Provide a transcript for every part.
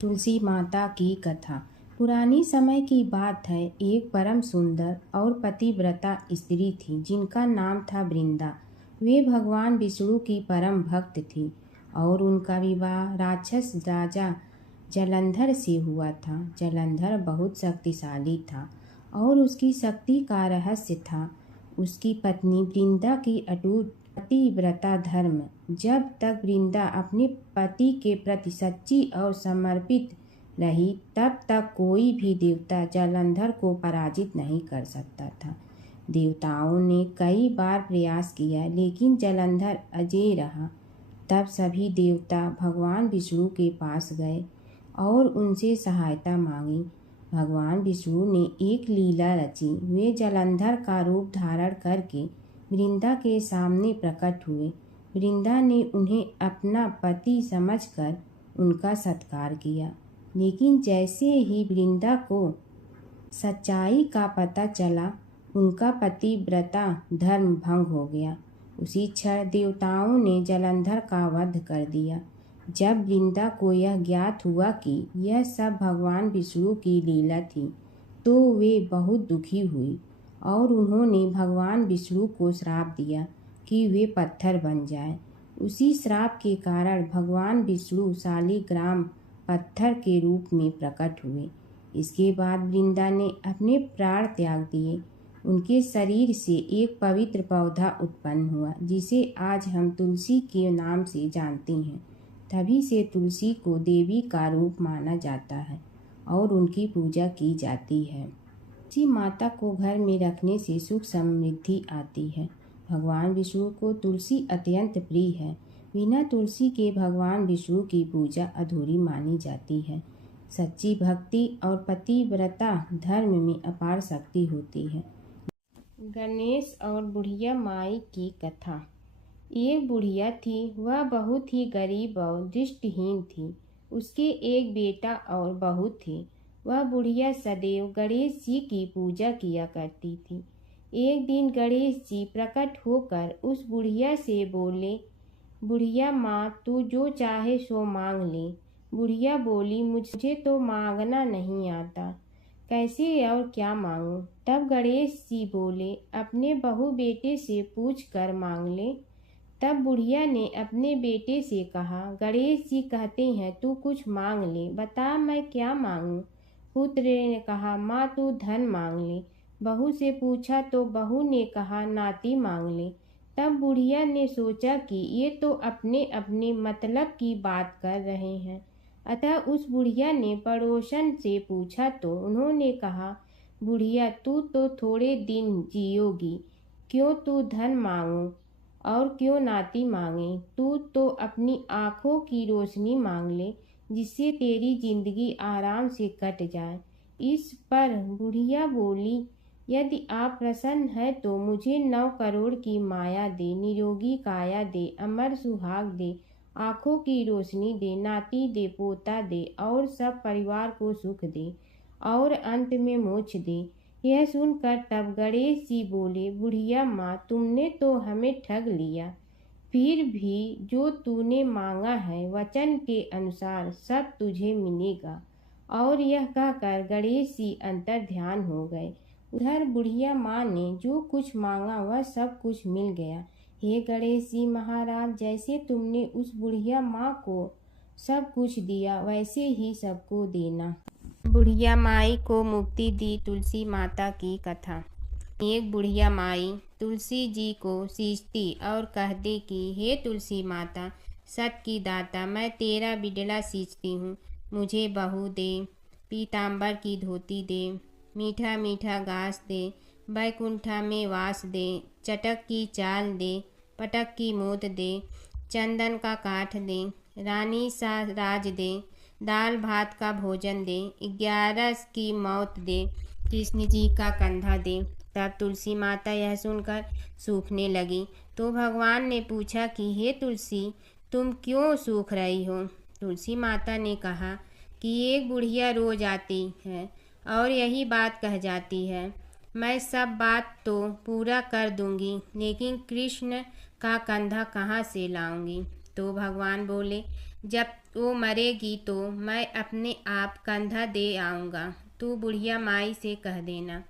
तुलसी माता की कथा। पुरानी समय की बात है। एक परम सुंदर और पतिव्रता स्त्री थी जिनका नाम था वृंदा। वे भगवान विष्णु की परम भक्त थी और उनका विवाह राक्षस राजा जलंधर से हुआ था। जलंधर बहुत शक्तिशाली था और उसकी शक्ति का रहस्य था उसकी पत्नी वृंदा की अटूट पतिव्रता धर्म। जब तक वृंदा अपने पति के प्रति सच्ची और समर्पित रही तब तक कोई भी देवता जलंधर को पराजित नहीं कर सकता था। देवताओं ने कई बार प्रयास किया लेकिन जलंधर अजेय रहा। तब सभी देवता भगवान विष्णु के पास गए और उनसे सहायता मांगी। भगवान विष्णु ने एक लीला रची। वे जलंधर का रूप धारण करके वृंदा के सामने प्रकट हुए। वृंदा ने उन्हें अपना पति समझकर उनका सत्कार किया, लेकिन जैसे ही वृंदा को सच्चाई का पता चला उनका पतिव्रता धर्म भंग हो गया। उसी क्षण देवताओं ने जलंधर का वध कर दिया। जब वृंदा को यह ज्ञात हुआ कि यह सब भगवान विष्णु की लीला थी तो वे बहुत दुखी हुई और उन्होंने भगवान विष्णु को श्राप दिया कि वे पत्थर बन जाएं। उसी श्राप के कारण भगवान विष्णु शालिग्राम पत्थर के रूप में प्रकट हुए। इसके बाद वृंदा ने अपने प्राण त्याग दिए। उनके शरीर से एक पवित्र पौधा उत्पन्न हुआ जिसे आज हम तुलसी के नाम से जानते हैं। तभी से तुलसी को देवी का रूप माना जाता है और उनकी पूजा की जाती है। तुलसी माता को घर में रखने से सुख समृद्धि आती है। भगवान विष्णु को तुलसी अत्यंत प्रिय है। बिना तुलसी के भगवान विष्णु की पूजा अधूरी मानी जाती है। सच्ची भक्ति और पतिव्रता धर्म में अपार शक्ति होती है। गणेश और बुढ़िया माई की कथा। एक बुढ़िया थी, वह बहुत ही गरीब और दृष्टिहीन थी। उसके एक बेटा और बहू थे। वह बुढ़िया सदैव गणेश जी की पूजा किया करती थी। एक दिन गणेश जी प्रकट होकर उस बुढ़िया से बोले, बुढ़िया माँ, तू जो चाहे सो मांग ले। बुढ़िया बोली, मुझे तो मांगना नहीं आता, कैसे और क्या मांगूं। तब गणेश जी बोले, अपने बहू बेटे से पूछ कर मांग ले। तब बुढ़िया ने अपने बेटे से कहा, गणेश जी कहते हैं तू कुछ मांग ले, बता मैं क्या मांगूं। पुत्र ने कहा, माँ तू धन मांग ले। बहू से पूछा तो बहू ने कहा, नाती मांग ले। तब बुढ़िया ने सोचा कि ये तो अपने अपने मतलब की बात कर रहे हैं। अतः उस बुढ़िया ने पड़ोसन से पूछा तो उन्होंने कहा, बुढ़िया तू तो थोड़े दिन जियोगी, क्यों तू धन मांगो और क्यों नाती मांगे। तू तो अपनी आँखों की रोशनी मांग ले जिससे तेरी जिंदगी आराम से कट जाए। इस पर बुढ़िया बोली, यदि आप प्रसन्न हैं तो मुझे 9 करोड़ की माया दे, निरोगी काया दे, अमर सुहाग दे, आँखों की रोशनी दे, नाती दे, पोता दे और सब परिवार को सुख दे और अंत में मोक्ष दे। यह सुनकर तब गणेश जी बोले, बुढ़िया माँ, तुमने तो हमें ठग लिया। फिर भी जो तूने मांगा है वचन के अनुसार सब तुझे मिलेगा। और यह कहकर गणेश जी अंतर ध्यान हो गए। उधर बुढ़िया माँ ने जो कुछ मांगा वह सब कुछ मिल गया। हे गणेश जी महाराज, जैसे तुमने उस बुढ़िया माँ को सब कुछ दिया वैसे ही सबको देना। बुढ़िया माई को मुक्ति दी। तुलसी माता की कथा। एक बुढ़िया माई तुलसी जी को सींचती और कहती कि हे तुलसी माता, सत की दाता, मैं तेरा बिडला सींचती हूँ, मुझे बहू दे, पीताम्बर की धोती दे, मीठा मीठा घास दे, बैकुंठा में वास दे, चटक की चाल दे, पटक की मोद दे, चंदन का काठ दे, रानी सा राज दे, दाल भात का भोजन दे, 11 की मौत दे, कृष्ण जी का कंधा दे। तब तुलसी माता यह सुनकर सूखने लगी तो भगवान ने पूछा कि हे तुलसी, तुम क्यों सूख रही हो। तुलसी माता ने कहा कि एक बुढ़िया रोज आती है और यही बात कह जाती है, मैं सब बात तो पूरा कर दूंगी लेकिन कृष्ण का कंधा कहाँ से लाऊंगी। तो भगवान बोले, जब वो मरेगी तो मैं अपने आप कंधा दे आऊँगा, तू बुढ़िया माई से कह देना।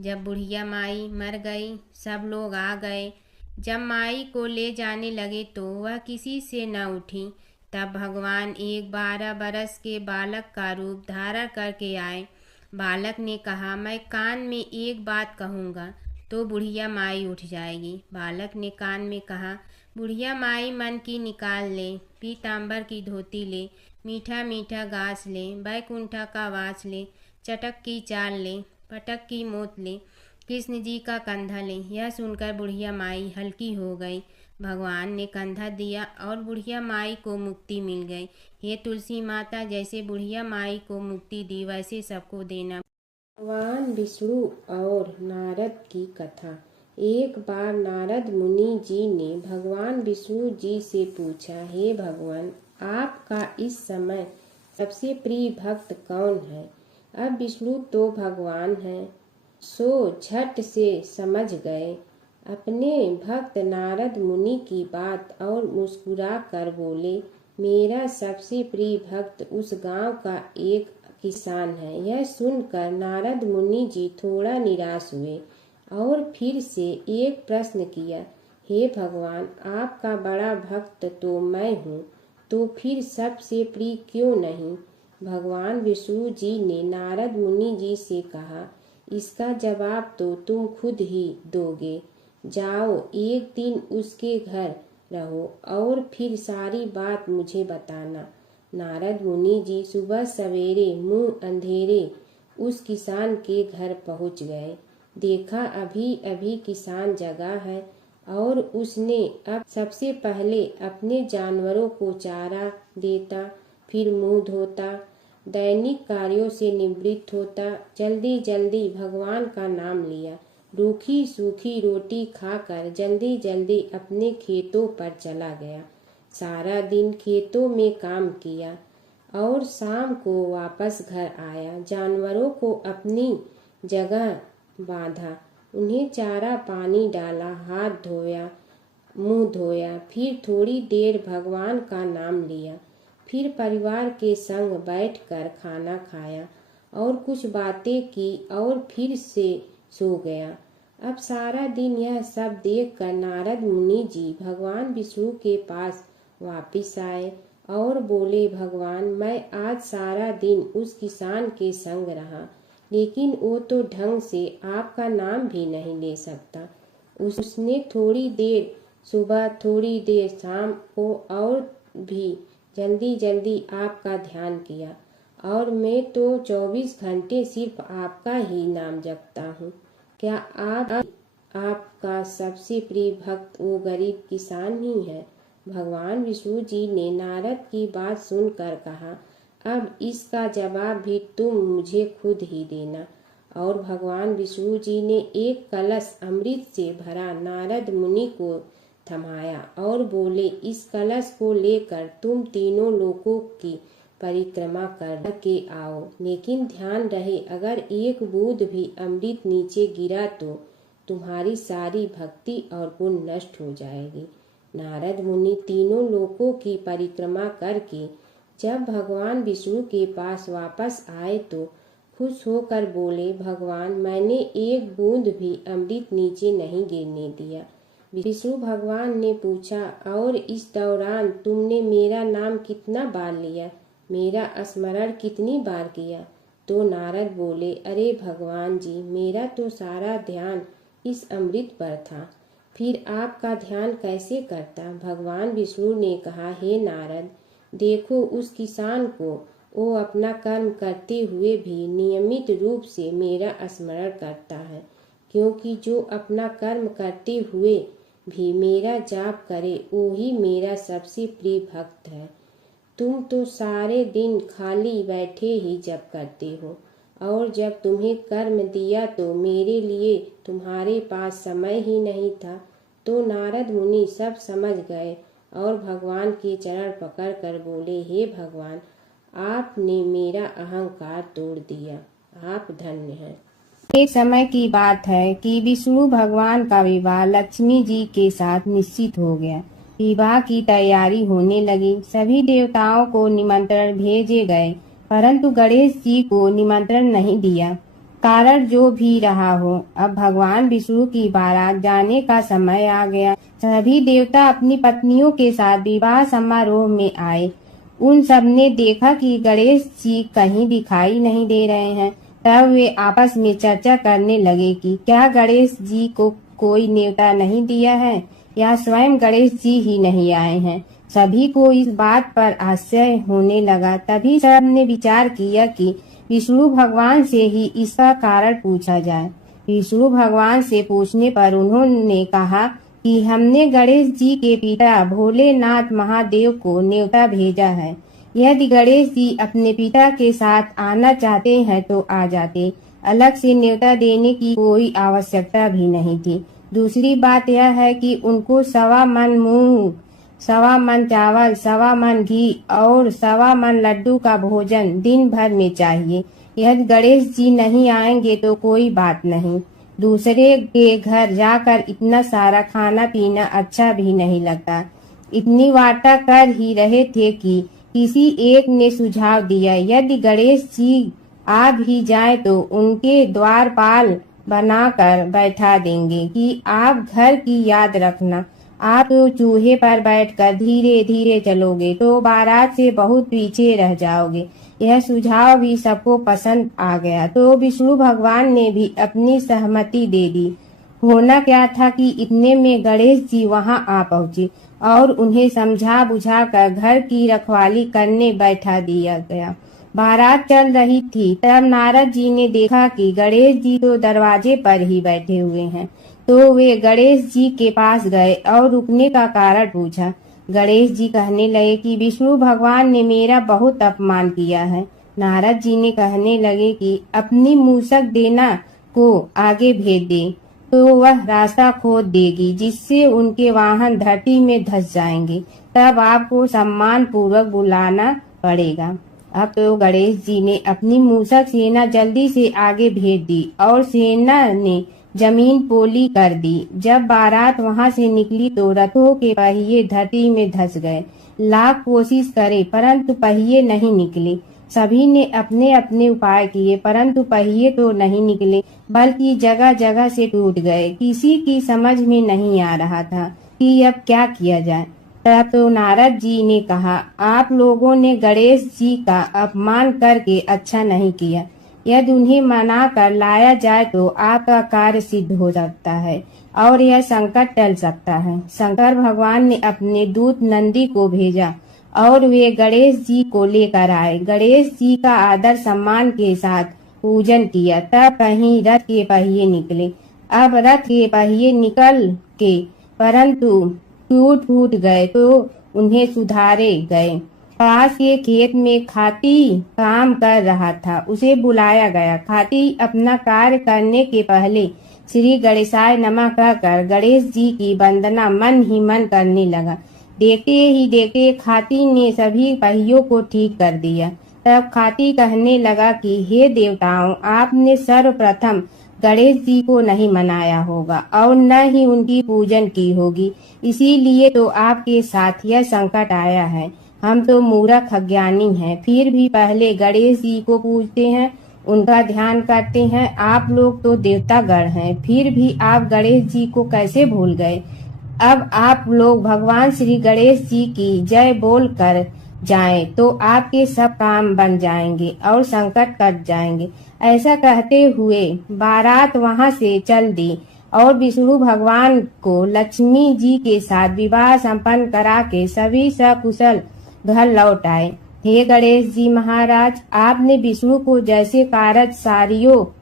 जब बुढ़िया माई मर गई, सब लोग आ गए। जब माई को ले जाने लगे तो वह किसी से न उठी। तब भगवान एक 12 बरस के बालक का रूप धारण करके आए। बालक ने कहा, मैं कान में एक बात कहूँगा तो बुढ़िया माई उठ जाएगी। बालक ने कान में कहा, बुढ़िया माई मन की निकाल ले, पीताम्बर की धोती ले, मीठा मीठा घास ले, बैकुंठा का वास ले, चटक की चाल ले, पटक की मोत ले, कृष्ण जी का कंधा ले। यह सुनकर बुढ़िया माई हल्की हो गई। भगवान ने कंधा दिया और बुढ़िया माई को मुक्ति मिल गई। हे तुलसी माता, जैसे बुढ़िया माई को मुक्ति दी वैसे सबको देना। भगवान विष्णु और नारद की कथा। एक बार नारद मुनि जी ने भगवान विष्णु जी से पूछा, हे भगवान, आपका इस समय सबसे प्रिय भक्त कौन है? अब विष्णु तो भगवान हैं, सो झट से समझ गए अपने भक्त नारद मुनि की बात और मुस्कुरा कर बोले, मेरा सबसे प्रिय भक्त उस गांव का एक किसान है। यह सुनकर नारद मुनि जी थोड़ा निराश हुए और फिर से एक प्रश्न किया, हे भगवान, आपका बड़ा भक्त तो मैं हूँ, तो फिर सबसे प्रिय क्यों नहीं? भगवान विष्णु जी ने नारद मुनि जी से कहा, इसका जवाब तो तुम खुद ही दोगे। जाओ, एक दिन उसके घर रहो और फिर सारी बात मुझे बताना। नारद मुनि जी सुबह सवेरे मुंह अंधेरे उस किसान के घर पहुंच गए। देखा अभी अभी किसान जगा है और उसने अब सबसे पहले अपने जानवरों को चारा देता, फिर मुंह धोता, दैनिक कार्यों से निवृत्त होता, जल्दी जल्दी भगवान का नाम लिया, रूखी सूखी रोटी खाकर जल्दी जल्दी अपने खेतों पर चला गया। सारा दिन खेतों में काम किया और शाम को वापस घर आया। जानवरों को अपनी जगह बांधा, उन्हें चारा पानी डाला, हाथ धोया, मुंह धोया, फिर थोड़ी देर भगवान का नाम लिया, फिर परिवार के संग बैठकर खाना खाया और कुछ बातें की और फिर से सो गया। अब सारा दिन यह सब देखकर नारद मुनि जी भगवान विष्णु के पास वापिस आए और बोले, भगवान, मैं आज सारा दिन उस किसान के संग रहा, लेकिन वो तो ढंग से आपका नाम भी नहीं ले सकता। उसने थोड़ी देर सुबह, थोड़ी देर शाम को और भी जल्दी जल्दी आपका ध्यान किया और मैं तो 24 घंटे सिर्फ आपका ही नाम जपता हूँ। क्या आपका सबसे प्रिय भक्त वो गरीब किसान ही है? भगवान विष्णु जी ने नारद की बात सुनकर कहा, अब इसका जवाब भी तुम मुझे खुद ही देना। और भगवान विष्णु जी ने एक कलश अमृत से भरा नारद मुनि को थमाया और बोले, इस कलश को लेकर तुम तीनों लोकों की परिक्रमा कर के आओ, लेकिन ध्यान रहे अगर एक बूंद भी अमृत नीचे गिरा तो तुम्हारी सारी भक्ति और गुण नष्ट हो जाएगी। नारद मुनि तीनों लोकों की परिक्रमा करके जब भगवान विष्णु के पास वापस आए तो खुश होकर बोले, भगवान, मैंने एक बूंद भी अमृत नीचे नहीं गिरने दिया। विष्णु भगवान ने पूछा, और इस दौरान तुमने मेरा नाम कितना बार लिया, मेरा स्मरण कितनी बार किया? तो नारद बोले, अरे भगवान जी, मेरा तो सारा ध्यान इस अमृत पर था, फिर आपका ध्यान कैसे करता? भगवान विष्णु ने कहा, हे नारद, देखो उस किसान को, वो अपना कर्म करते हुए भी नियमित रूप से मेरा स्मरण करता है, क्योंकि जो अपना कर्म करते हुए भी मेरा जाप करे वो ही मेरा सबसे प्रिय भक्त है। तुम तो सारे दिन खाली बैठे ही जप करते हो, और जब तुम्हें कर्म दिया तो मेरे लिए तुम्हारे पास समय ही नहीं था। तो नारद मुनि सब समझ गए और भगवान के चरण पकड़ कर बोले, हे भगवान, आपने मेरा अहंकार तोड़ दिया, आप धन्य हैं। एक समय की बात है कि विष्णु भगवान का विवाह लक्ष्मी जी के साथ निश्चित हो गया। विवाह की तैयारी होने लगी। सभी देवताओं को निमंत्रण भेजे गए, परंतु गणेश जी को निमंत्रण नहीं दिया। कारण जो भी रहा हो, अब भगवान विष्णु की बारात जाने का समय आ गया। सभी देवता अपनी पत्नियों के साथ विवाह समारोह में आए। उन सब ने देखा कि गणेश जी कहीं दिखाई नहीं दे रहे हैं। तब वे आपस में चर्चा करने लगे कि क्या गणेश जी को कोई न्योता नहीं दिया है या स्वयं गणेश जी ही नहीं आए हैं। सभी को इस बात पर आश्चर्य होने लगा। तभी सब ने विचार किया कि विष्णु भगवान से ही इसका कारण पूछा जाए। विष्णु भगवान से पूछने पर उन्होंने कहा कि हमने गणेश जी के पिता भोलेनाथ महादेव को न्योता भेजा है। यदि गणेश जी अपने पिता के साथ आना चाहते हैं तो आ जाते, अलग से न्योता देने की कोई आवश्यकता भी नहीं थी। दूसरी बात यह है कि उनको 1.25 मन मूंग, 1.25 मन चावल, 1.25 मन घी और 1.25 मन लड्डू का भोजन दिन भर में चाहिए। यदि गणेश जी नहीं आएंगे तो कोई बात नहीं, दूसरे के घर जाकर इतना सारा खाना पीना अच्छा भी नहीं लगता। इतनी वार्ता कर ही रहे थे कि किसी एक ने सुझाव दिया, यदि गणेश जी आ भी जाए तो उनके द्वारपाल बनाकर बैठा देंगे कि आप घर की याद रखना। आप तो चूहे पर बैठकर धीरे धीरे चलोगे तो बारात से बहुत पीछे रह जाओगे। यह सुझाव भी सबको पसंद आ गया तो विष्णु भगवान ने भी अपनी सहमति दे दी। होना क्या था कि इतने में गणेश जी वहां आ पहुंचे और उन्हें समझा बुझा कर घर की रखवाली करने बैठा दिया गया। बारात चल रही थी, तब नारद जी ने देखा कि गणेश जी तो दरवाजे पर ही बैठे हुए हैं। तो वे गणेश जी के पास गए और रुकने का कारण पूछा। गणेश जी कहने लगे कि विष्णु भगवान ने मेरा बहुत अपमान किया है। नारद जी ने कहने लगे कि अपनी मूसक देना को आगे भेज दे तो वह रास्ता खोद देगी, जिससे उनके वाहन धरती में धंस जाएंगे। तब आपको सम्मान पूर्वक बुलाना पड़ेगा। अब तो गणेश जी ने अपनी मूसक सेना जल्दी से आगे भेज दी और सेना ने जमीन पोली कर दी। जब बारात वहां से निकली तो रथों के पहिए धरती में धंस गए। लाख कोशिश करे परंतु पहिए नहीं निकले। सभी ने अपने अपने उपाय किए परंतु पहिए तो नहीं निकले, बल्कि जगह जगह से टूट गए। किसी की समझ में नहीं आ रहा था कि अब क्या किया जाए। तब तो नारद जी ने कहा, आप लोगों ने गणेश जी का अपमान करके अच्छा नहीं किया। यदि उन्हें मना कर लाया जाए तो आपका कार्य सिद्ध हो सकता है और यह संकट टल सकता है। शंकर भगवान ने अपने दूत नंदी को भेजा और वे गणेश जी को लेकर आए। गणेश जी का आदर सम्मान के साथ पूजन किया। तब कहीं रथ के पहिए निकले। अब रथ के पहिए निकल के परंतु टूट गए तो उन्हें सुधारे गए। पास के खेत में खाती काम कर रहा था, उसे बुलाया गया। खाती अपना कार्य करने के पहले श्री गणेशाय नमः कहकर गणेश जी की वंदना मन ही मन करने लगा। देखते ही देखते खाती ने सभी पहियों को ठीक कर दिया। तब खाती कहने लगा कि हे देवताओं, आपने सर्वप्रथम गणेश जी को नहीं मनाया होगा और न ही उनकी पूजन की होगी, इसीलिए तो आपके साथ यह संकट आया है। हम तो मूर्ख अज्ञानी हैं, फिर भी पहले गणेश जी को पूजते हैं, उनका ध्यान करते हैं। आप लोग तो देवतागण हैं, फिर भी आप गणेश जी को कैसे भूल गए। अब आप लोग भगवान श्री गणेश जी की जय बोल कर जाएं तो आपके सब काम बन जाएंगे और संकट कट जाएंगे। ऐसा कहते हुए बारात वहां से चल दी और विष्णु भगवान को लक्ष्मी जी के साथ विवाह संपन्न करा के सभी सकुशल घर लौट आए। हे गणेश जी महाराज, आपने विष्णु को जैसे कारज सारियो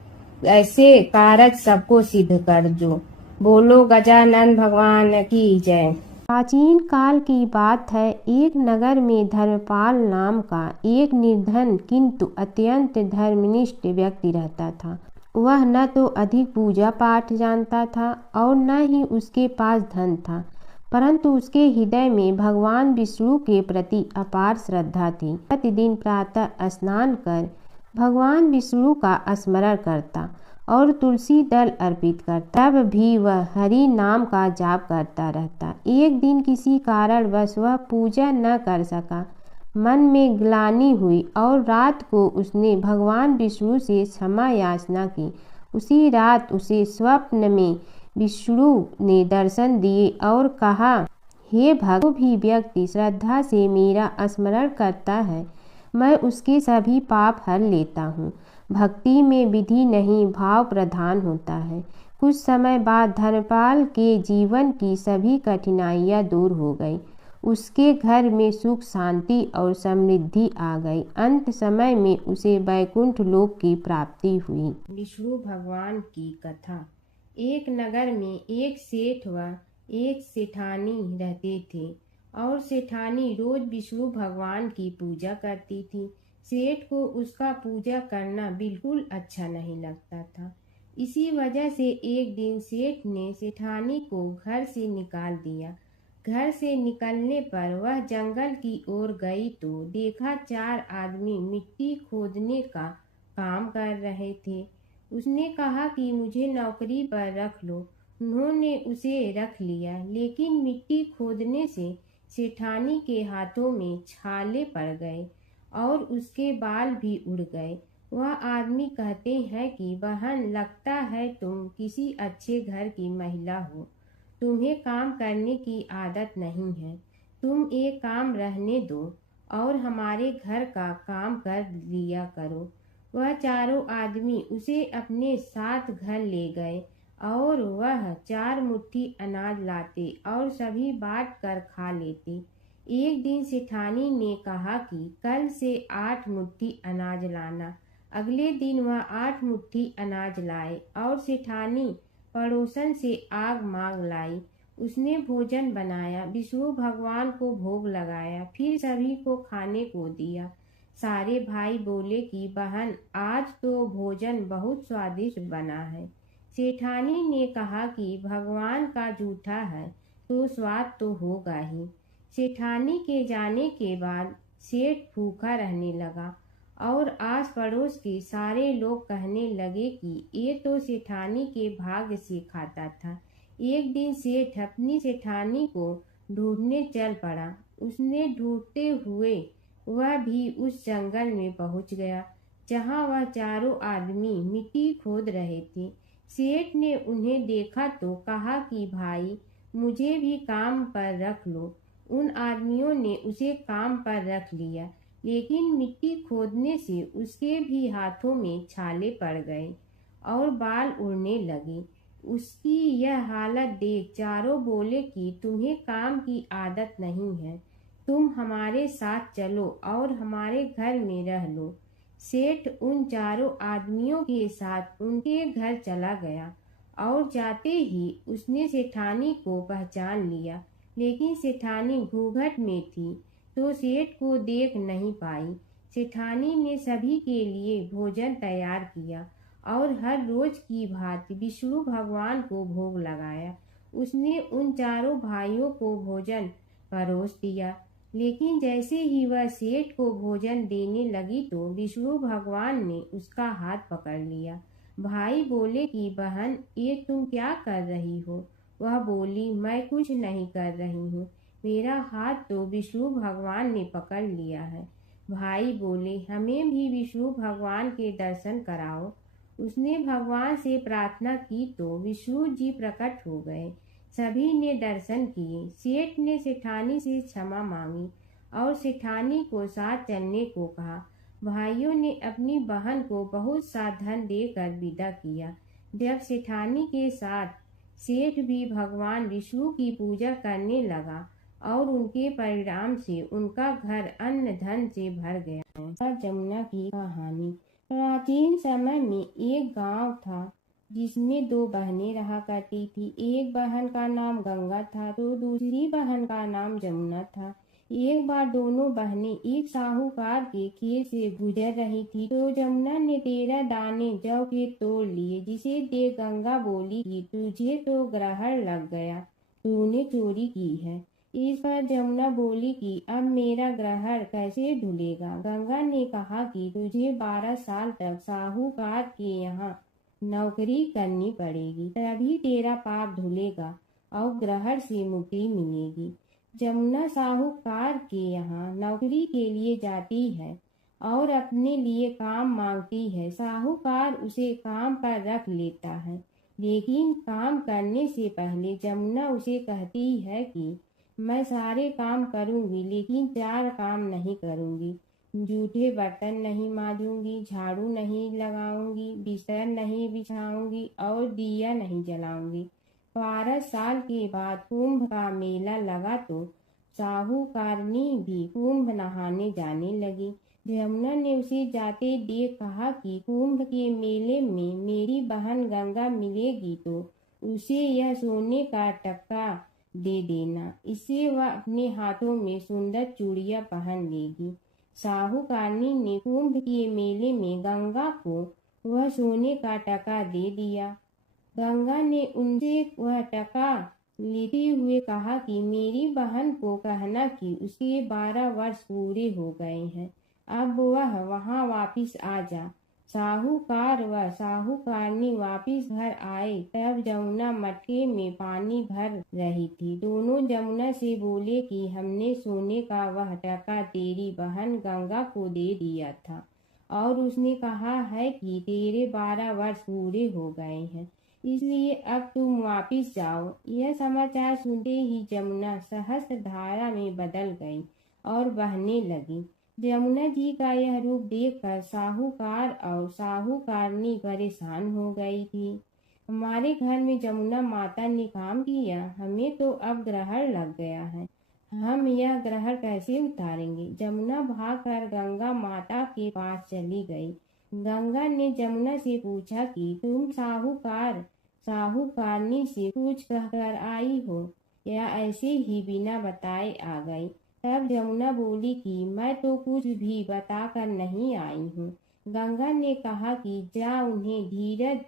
ऐसे कारज सबको सिद्ध कर जो। बोलो गजानन भगवान की जय। प्राचीन काल की बात है। एक नगर में धर्मपाल नाम का एक निर्धन किंतु अत्यंत धर्मनिष्ठ व्यक्ति रहता था। वह न तो अधिक पूजा पाठ जानता था और न ही उसके पास धन था, परंतु उसके हृदय में भगवान विष्णु के प्रति अपार श्रद्धा थी। प्रतिदिन प्रातः स्नान कर भगवान विष्णु का स्मरण करता और तुलसी दल अर्पित करता। तब भी वह हरि नाम का जाप करता रहता। एक दिन किसी कारणवश वह पूजा न कर सका। मन में ग्लानि हुई और रात को उसने भगवान विष्णु से क्षमा याचना की। उसी रात उसे स्वप्न में विष्णु ने दर्शन दिए और कहा, हे भक्त, जो भी व्यक्ति श्रद्धा से मेरा स्मरण करता है मैं उसके सभी पाप हर लेता हूँ। भक्ति में विधि नहीं भाव प्रधान होता है। कुछ समय बाद धर्मपाल के जीवन की सभी कठिनाइयाँ दूर हो गई। उसके घर में सुख शांति और समृद्धि आ गई। अंत समय में उसे वैकुंठ लोक की प्राप्ति हुई। विष्णु भगवान की कथा। एक नगर में एक सेठ व एक सेठानी रहते थे और सेठानी रोज विष्णु भगवान की पूजा करती थी। सेठ को उसका पूजा करना बिल्कुल अच्छा नहीं लगता था। इसी वजह से एक दिन सेठ ने सेठानी को घर से निकाल दिया। घर से निकलने पर वह जंगल की ओर गई तो देखा 4 आदमी मिट्टी खोदने का काम कर रहे थे। उसने कहा कि मुझे नौकरी पर रख लो। उन्होंने उसे रख लिया, लेकिन मिट्टी खोदने से सेठानी के हाथों में छाले पड़ गए और उसके बाल भी उड़ गए। वह आदमी कहते हैं कि बहन, लगता है तुम किसी अच्छे घर की महिला हो। तुम्हें काम करने की आदत नहीं है। तुम एक काम रहने दो और हमारे घर का काम कर लिया करो। वह चारों आदमी उसे अपने साथ घर ले गए और वह 4 मुट्ठी अनाज लाते और सभी बांट कर खा लेते। एक दिन सेठानी ने कहा कि कल से 8 मुट्ठी अनाज लाना। अगले दिन वह 8 मुट्ठी अनाज लाए और सेठानी पड़ोसन से आग मांग लाई। उसने भोजन बनाया, विष्णु भगवान को भोग लगाया, फिर सभी को खाने को दिया। सारे भाई बोले कि बहन, आज तो भोजन बहुत स्वादिष्ट बना है। सेठानी ने कहा कि भगवान का जूठा है तो स्वाद तो होगा ही। सेठानी के जाने के बाद सेठ भूखा रहने लगा और आस पड़ोस के सारे लोग कहने लगे कि ये तो सेठानी के भाग्य से खाता था। एक दिन सेठ अपनी सेठानी को ढूंढने चल पड़ा। उसने ढूंढते हुए वह भी उस जंगल में पहुंच गया जहां वह चारों आदमी मिट्टी खोद रहे थे। सेठ ने उन्हें देखा तो कहा कि भाई, मुझे भी काम पर रख लो। उन आदमियों ने उसे काम पर रख लिया, लेकिन मिट्टी खोदने से उसके भी हाथों में छाले पड़ गए और बाल उड़ने लगे। उसकी यह हालत देख चारों बोले कि तुम्हें काम की आदत नहीं है, तुम हमारे साथ चलो और हमारे घर में रह लो। सेठ उन चारों आदमियों के साथ उनके घर चला गया और जाते ही उसने सेठानी को पहचान लिया, लेकिन सेठानी घूंघट में थी तो सेठ को देख नहीं पाई। सेठानी ने सभी के लिए भोजन तैयार किया और हर रोज की भांति विष्णु भगवान को भोग लगाया। उसने उन चारों भाइयों को भोजन परोस दिया, लेकिन जैसे ही वह सेठ को भोजन देने लगी तो विष्णु भगवान ने उसका हाथ पकड़ लिया। भाई बोले कि बहन, ये तुम क्या कर रही हो? वह बोली, मैं कुछ नहीं कर रही हूँ, मेरा हाथ तो विष्णु भगवान ने पकड़ लिया है। भाई बोले, हमें भी विष्णु भगवान के दर्शन कराओ। उसने भगवान से प्रार्थना की तो विष्णु जी प्रकट हो गए। सभी ने दर्शन किए। सेठ ने सेठानी से क्षमा मांगी और सेठानी को साथ चलने को कहा। भाइयों ने अपनी बहन को बहुत सा धन देकर विदा किया। जब सेठानी के साथ सेठ भी भगवान विष्णु की पूजा करने लगा और उनके परिणाम से उनका घर अन्न धन से भर गया। जमुना की कहानी। प्राचीन समय में एक गांव था जिसमें 2 बहनें रहा करती थी। एक बहन का नाम गंगा था तो दूसरी बहन का नाम जमुना था। एक बार दोनों बहनें एक साहूकार के खेत से गुजर रही थी तो जमुना ने 13 दाने जौ के तोड़ लिए, जिसे देख गंगा बोली कि तुझे तो ग्रहण लग गया, तूने चोरी की है। इस पर जमुना बोली कि अब मेरा ग्रहण कैसे धुलेगा। गंगा ने कहा कि तुझे 12 साल तक साहूकार के यहाँ नौकरी करनी पड़ेगी, तभी तेरा पाप धुलेगा और ग्रहण से मुक्ति मिलेगी। जमुना साहूकार के यहाँ नौकरी के लिए जाती है और अपने लिए काम मांगती है। साहूकार उसे काम पर रख लेता है, लेकिन काम करने से पहले जमुना उसे कहती है कि मैं सारे काम करूंगी, लेकिन 4 काम नहीं करूंगी। जूठे बर्तन नहीं मांजूंगी, झाड़ू नहीं लगाऊंगी, बिस्तर नहीं बिछाऊंगी और दिया नहीं जलाऊंगी। 12 साल के बाद कुंभ का मेला लगा तो साहूकारनी भी कुंभ नहाने जाने लगी। यमुना ने उसे जाते देख कहा कि कुंभ के मेले में मेरी बहन गंगा मिलेगी तो उसे यह सोने का टक्का दे देना, इससे वह अपने हाथों में सुंदर चूड़ियां पहन लेगी। साहूकारनी ने कुंभ के मेले में गंगा को वह सोने का टका दे दिया। गंगा ने उनसे वह टका लेते हुए कहा कि मेरी बहन को कहना कि उसके 12 वर्ष पूरे हो गए हैं, अब वह वहां वापिस आ जा। साहूकार व साहूकारनी वापिस घर आए तब जमुना मटके में पानी भर रही थी। दोनों जमुना से बोले कि हमने सोने का वह टका तेरी बहन गंगा को दे दिया था और उसने कहा है कि तेरे 12 वर्ष पूरे हो गए हैं, इसलिए अब तुम वापिस जाओ। यह समाचार सुनते ही जमुना सहस्त्र धारा में बदल गई और बहने लगी। यमुना जी का यह रूप देखकर साहूकार और साहूकारनी परेशान हो गई थी। हमारे घर में जमुना माता ने काम किया, हमें तो अब ग्रहण लग गया है, हम यह ग्रहण कैसे उतारेंगे। जमुना भागकर गंगा माता के पास चली गई। गंगा ने जमुना से पूछा कि तुम साहूकारनी से कुछ कहकर आई हो या ऐसे ही बिना बताए आ गई। तब जमुना बोली कि मैं तो कुछ भी बताकर नहीं आई हूँ। गंगा ने कहा कि जा उन्हें धीरज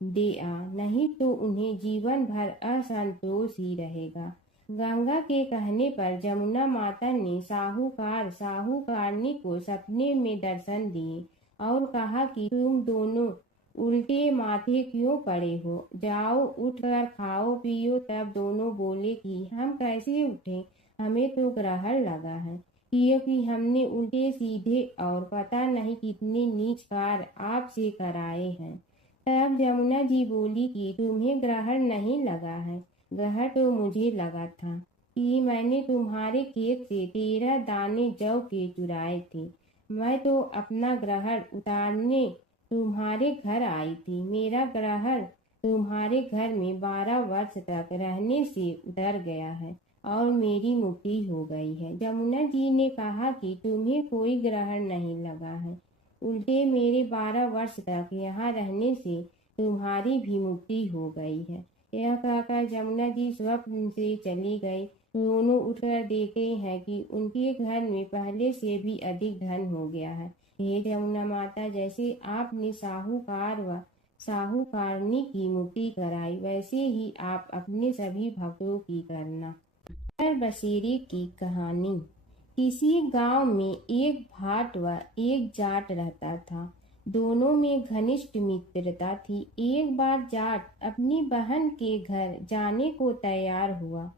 दे आ, नहीं तो उन्हें जीवन भर असंतोष ही रहेगा। गंगा के कहने पर जमुना माता ने साहूकारनी को सपने में दर्शन दिए और कहा कि तुम दोनों उल्टे माथे क्यों पड़े हो, जाओ उठकर खाओ पियो। तब दोनों बोले कि हम कैसे उठें, हमें तो ग्रहण लगा है, क्योंकि हमने उल्टे सीधे और पता नहीं कितने नीच कार्य आपसे कराए हैं। तब जमुना जी बोली कि तुम्हें ग्रहण नहीं लगा है, ग्रहण तो मुझे लगा था कि मैंने तुम्हारे खेत से 13 दाने जौ के चुराए थे। मैं तो अपना ग्रहण उतारने तुम्हारे घर आई थी। मेरा ग्रहण तुम्हारे घर में 12 वर्ष तक रहने से उतर गया है और मेरी मुक्ति हो गई है। जमुना जी ने कहा कि तुम्हें कोई ग्रहण नहीं लगा है, उल्टे मेरे 12 वर्ष तक यहाँ रहने से तुम्हारी भी मुक्ति हो गई है। यह कहकर जमुना जी स्वप्न से चली गई। दोनों उठकर देखते हैं कि उनके घर में पहले से भी अधिक धन हो गया है। हे जमुना माता, जैसे आपने साहूकार व साहूकारनी की मुक्ति कराई, वैसे ही आप अपने सभी भक्तों की करना। नगर बसेरे की कहानी। किसी गांव में एक भाट व एक जाट रहता था। दोनों में घनिष्ठ मित्रता थी। एक बार जाट अपनी बहन के घर जाने को तैयार हुआ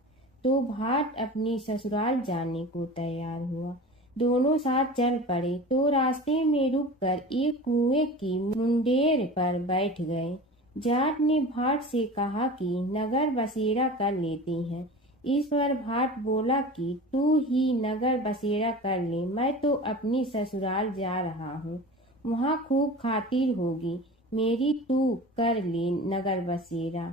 तो भाट अपनी ससुराल जाने को तैयार हुआ। दोनों साथ चल पड़े तो रास्ते में रुककर एक कुएं की मुंडेर पर बैठ गए। जाट ने भाट से कहा कि नगर बसेरा कर लेते हैं। इस पर भाट बोला कि तू ही नगर बसेरा कर ले, मैं तो अपनी ससुराल जा रहा हूँ, वहाँ खूब खातिर होगी मेरी, तू कर ले नगर बसेरा।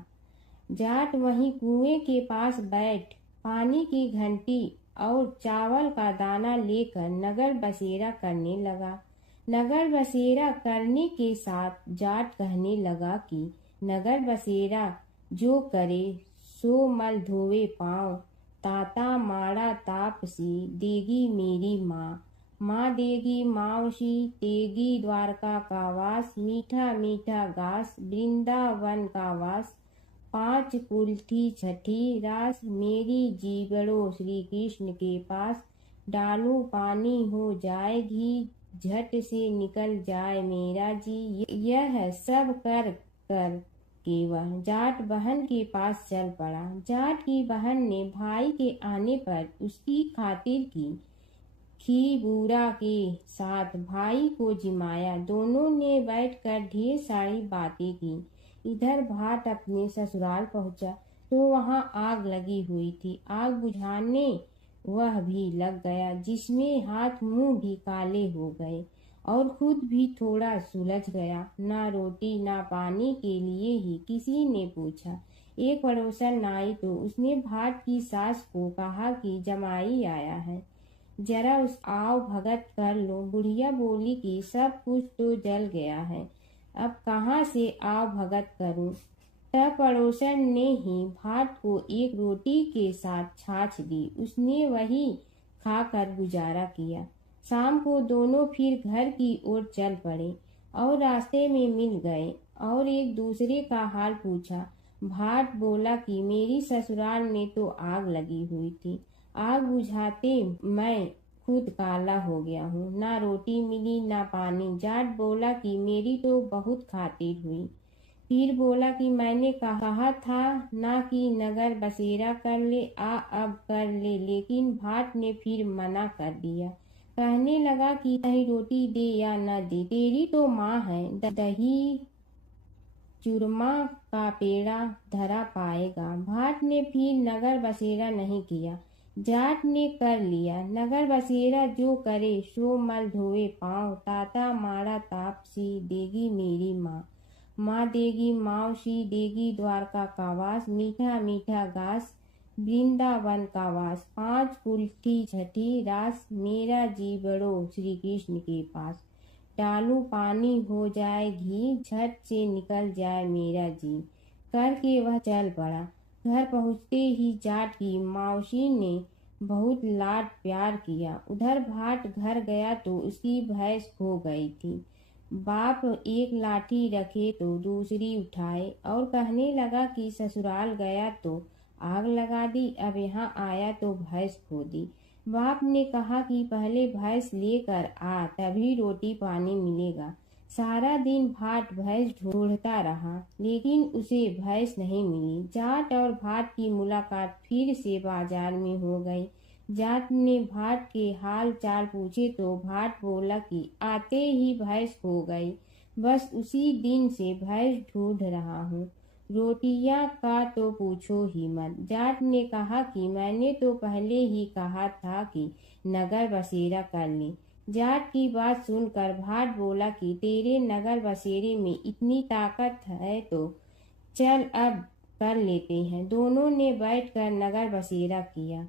जाट वहीं कुएं के पास बैठ पानी की घंटी और चावल का दाना लेकर नगर बसेरा करने लगा। नगर बसेरा करने के साथ जाट कहने लगा कि नगर बसेरा जो करे सो मल धोवे पाँव, ताता माड़ा तापसी देगी मेरी माँ, माँ देगी मावशी तेगी द्वारका का वास, मीठा मीठा घास वृंदावन का वास, 5 कुल्ठी छठी रास, मेरी जीवड़ो श्री कृष्ण के पास, डालू पानी हो जाएगी झट से निकल जाए मेरा जी। यह सब कर कर कि वह जाट बहन के पास चल पड़ा। जाट की बहन ने भाई के आने पर उसकी खातिर की खीबूरा के साथ भाई को जिमाया। दोनों ने बैठकर ढेर सारी बातें की। इधर भाट अपने ससुराल पहुंचा तो वहां आग लगी हुई थी। आग बुझाने वह भी लग गया, जिसमें हाथ मुंह भी काले हो गए और खुद भी थोड़ा सुलझ गया। ना रोटी ना पानी के लिए ही किसी ने पूछा। एक पड़ोसन आई तो उसने भाट की सास को कहा कि जमाई आया है, जरा उस आओ भगत कर लो। बुढ़िया बोली कि सब कुछ तो जल गया है, अब कहाँ से आओ भगत करूं। तब पड़ोसन ने ही भाट को एक रोटी के साथ छाछ दी। उसने वही खाकर गुजारा किया। शाम को दोनों फिर घर की ओर चल पड़े और रास्ते में मिल गए और एक दूसरे का हाल पूछा। भाट बोला कि मेरी ससुराल में तो आग लगी हुई थी, आग बुझाते मैं खुद काला हो गया हूँ, ना रोटी मिली ना पानी। जाट बोला कि मेरी तो बहुत खातिर हुई। फिर बोला कि मैंने कहा था ना कि नगर बसेरा कर ले, अब कर ले, लेकिन भाट ने फिर मना कर दिया। कहने लगा कि चाहे रोटी दे या न दे, तेरी तो माँ है, दही चूरमा का पेड़ा धरा पाएगा। भाट ने फिर नगर बसेरा नहीं किया, जाट ने कर लिया। नगर बसेरा जो करे सो मल धोए पाँव, ताता माड़ा तापसी देगी मेरी माँ, माँ देगी मावसी देगी द्वारका का वास, मीठा मीठा घास वृंदावन का वास, 5 कुल्ठी छठी रास, मेरा जी बड़ो श्री कृष्ण के पास। डालू पानी हो जाए घी, झट से निकल जाए मेरा जी, करके वह चल पड़ा। घर पहुँचते ही जाट की मौसी ने बहुत लाड प्यार किया। उधर भाट घर गया तो उसकी भैंस खो गई थी। बाप एक लाठी रखे तो दूसरी उठाए और कहने लगा कि ससुराल गया तो आग लगा दी, अब यहाँ आया तो भैंस खो दी। बाप ने कहा कि पहले भैंस लेकर आ, तभी रोटी पानी मिलेगा। सारा दिन भाट भैंस ढूंढता रहा, लेकिन उसे भैंस नहीं मिली। जाट और भाट की मुलाकात फिर से बाजार में हो गई। जाट ने भाट के हाल चाल पूछे तो भाट बोला कि आते ही भैंस खो गई, बस उसी दिन से भैंस ढूंढ रहा हूँ। रोटियां का तो पूछो ही मत। जाट ने कहा कि मैंने तो पहले ही कहा था कि नगर बसेरा कर ले। जाट की बात सुनकर भाट बोला कि तेरे नगर बसेरे में इतनी ताकत है तो चल अब कर लेते हैं। दोनों ने बैठकर नगर बसेरा किया।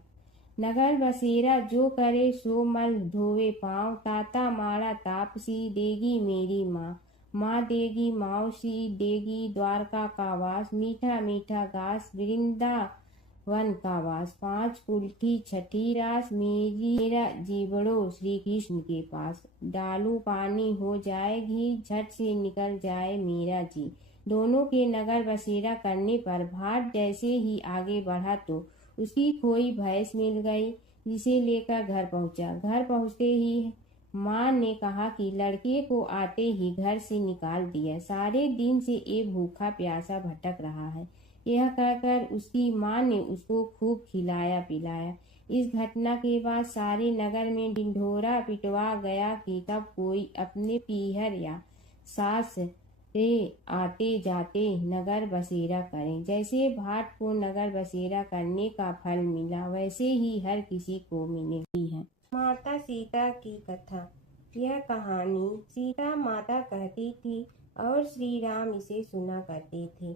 नगर बसेरा जो करे सो मल धोवे पाँव, ताता माड़ा तापसी देगी मेरी माँ, माँ देगी मौसी देगी द्वारका का वास, मीठा मीठा घास वृंदावन का वास, 5 कुल्ठी छठी रास, मेरा जीवड़ो श्री कृष्ण के पास। डालू पानी हो जाए घी, झट से निकल जाए मेरा जी। दोनों के नगर बसेरा करने पर भाट जैसे ही आगे बढ़ा तो उसकी खोई भैंस मिल गई, जिसे लेकर घर पहुंचा। घर पहुंचते ही माँ ने कहा कि लड़के को आते ही घर से निकाल दिया, सारे दिन से ये भूखा प्यासा भटक रहा है। यह कहकर उसकी माँ ने उसको खूब खिलाया पिलाया। इस घटना के बाद सारे नगर में ढिंढोरा पिटवा गया कि कब कोई अपने पीहर या सास से आते जाते नगर बसेरा करें। जैसे भाट को नगर बसेरा करने का फल मिला, वैसे ही हर किसी को मिलती है। माता सीता की कथा। यह कहानी सीता माता कहती थी और श्री राम इसे सुना करते थे।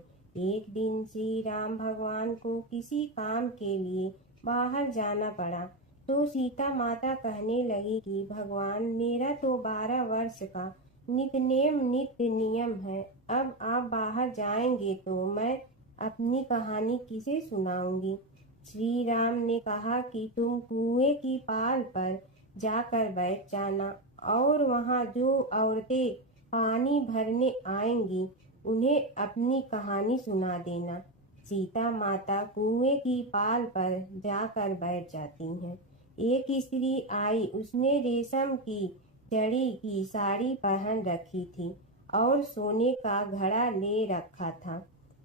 एक दिन श्री राम भगवान को किसी काम के लिए बाहर जाना पड़ा तो सीता माता कहने लगी कि भगवान, मेरा तो 12 वर्ष का नित्य नियम है, अब आप बाहर जाएंगे तो मैं अपनी कहानी किसे सुनाऊंगी। श्री राम ने कहा कि तुम कुएं की पाल पर जाकर बैठ जाना और वहां जो औरतें पानी भरने आएंगी उन्हें अपनी कहानी सुना देना। सीता माता कुएं की पाल पर जाकर बैठ जाती हैं। एक स्त्री आई, उसने रेशम की जड़ी की साड़ी पहन रखी थी और सोने का घड़ा ले रखा था।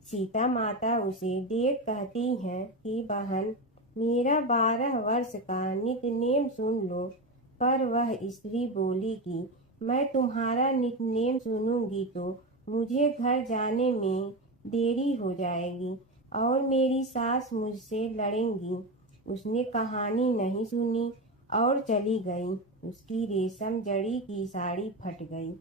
सीता माता उसे देख कहती हैं कि बहन, मेरा 12 वर्ष का नितनेम सुन लो। पर वह स्त्री बोली कि मैं तुम्हारा नितनेम सुनूंगी तो मुझे घर जाने में देरी हो जाएगी और मेरी सास मुझसे लड़ेंगी। उसने कहानी नहीं सुनी और चली गई। उसकी रेशम जड़ी की साड़ी फट गई।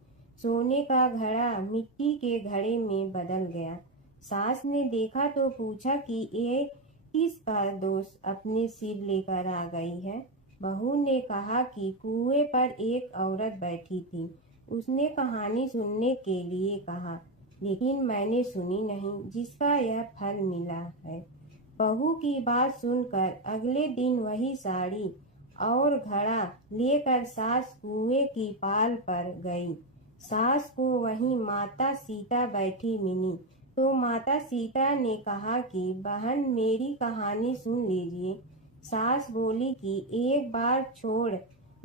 सोने का घड़ा मिट्टी के घड़े में बदल गया। सास ने देखा तो पूछा कि ये किसका दोष अपने सिर लेकर आ गई है। बहू ने कहा कि कुएं पर एक औरत बैठी थी। उसने कहानी सुनने के लिए कहा, लेकिन मैंने सुनी नहीं, जिसका यह फल मिला है। बहू की बात सुनकर अगले दिन वही साड़ी और घड़ा लेकर सास कुएं की पाल पर गई। सास को वहीं माता सीता बैठी मिली तो माता सीता ने कहा कि बहन, मेरी कहानी सुन लीजिए। सास बोली कि एक बार छोड़,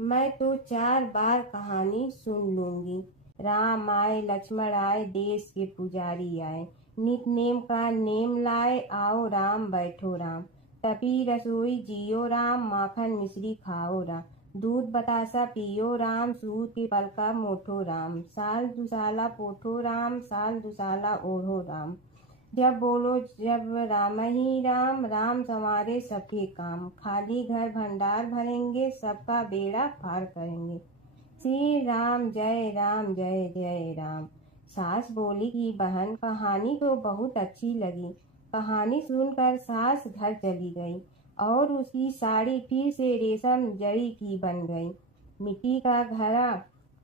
मैं तो 4 बार कहानी सुन लूंगी। राम आए लक्ष्मण आए देश के पुजारी आए, नित नेम का नेम लाए आओ राम बैठो राम। तपी रसोई जियो राम, माखन मिश्री खाओ राम। दूध बतासा पियो राम, सूत के पलका मोठो राम। साल दुसाला पोठो राम, साल दुसाला ओढ़ो राम। जब बोलो जब राम ही राम, राम संवारे सबके काम। खाली घर भंडार भरेंगे, सबका बेड़ा पार करेंगे। श्री राम जय जय राम। सास बोली कि बहन, कहानी तो बहुत अच्छी लगी। कहानी सुनकर सास घर चली गई और उसकी साड़ी फिर से रेशम जड़ी की बन गई। मिट्टी का घड़ा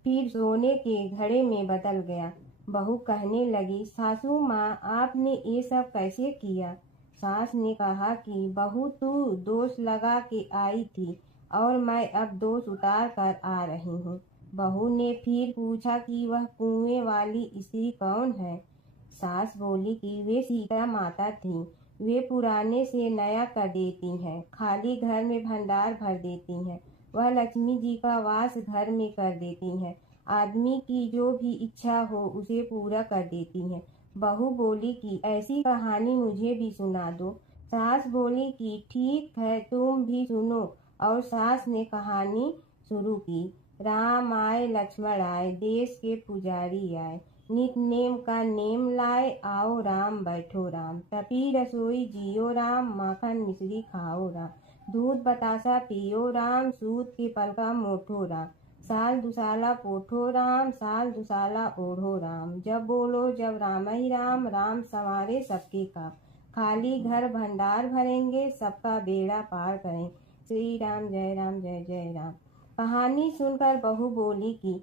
फिर सोने के घड़े में बदल गया। बहू कहने लगी, सासू माँ, आपने ये सब कैसे किया? सास ने कहा कि बहू, तू दोष लगा के आई थी और मैं अब दोष उतार कर आ रही हूँ। बहू ने फिर पूछा कि वह कुएं वाली स्त्री कौन है? सास बोली कि वे सीता माता थी। वे पुराने से नया कर देती हैं, खाली घर में भंडार भर देती हैं। वह लक्ष्मी जी का वास घर में कर देती हैं। आदमी की जो भी इच्छा हो उसे पूरा कर देती हैं। बहू बोली कि ऐसी कहानी मुझे भी सुना दो। सास बोली कि ठीक है, तुम भी सुनो। और सास ने कहानी शुरू की। राम आए लक्ष्मण आए देश के पुजारी आए, नित नेम का नेम लाए आओ राम बैठो राम। तपी रसोई जियो राम, माखन मिश्री खाओ राम। दूध बतासा पियो राम, सूत के पलका मोठो राम। साल दुसाला पोठो राम, साल दुसाला ओढ़ो राम। जब बोलो जब राम ही राम, राम संवारे सबके काम। खाली घर भंडार भरेंगे, सबका बेड़ा पार करें। श्री राम जय जय राम। कहानी सुनकर बहू बोली कि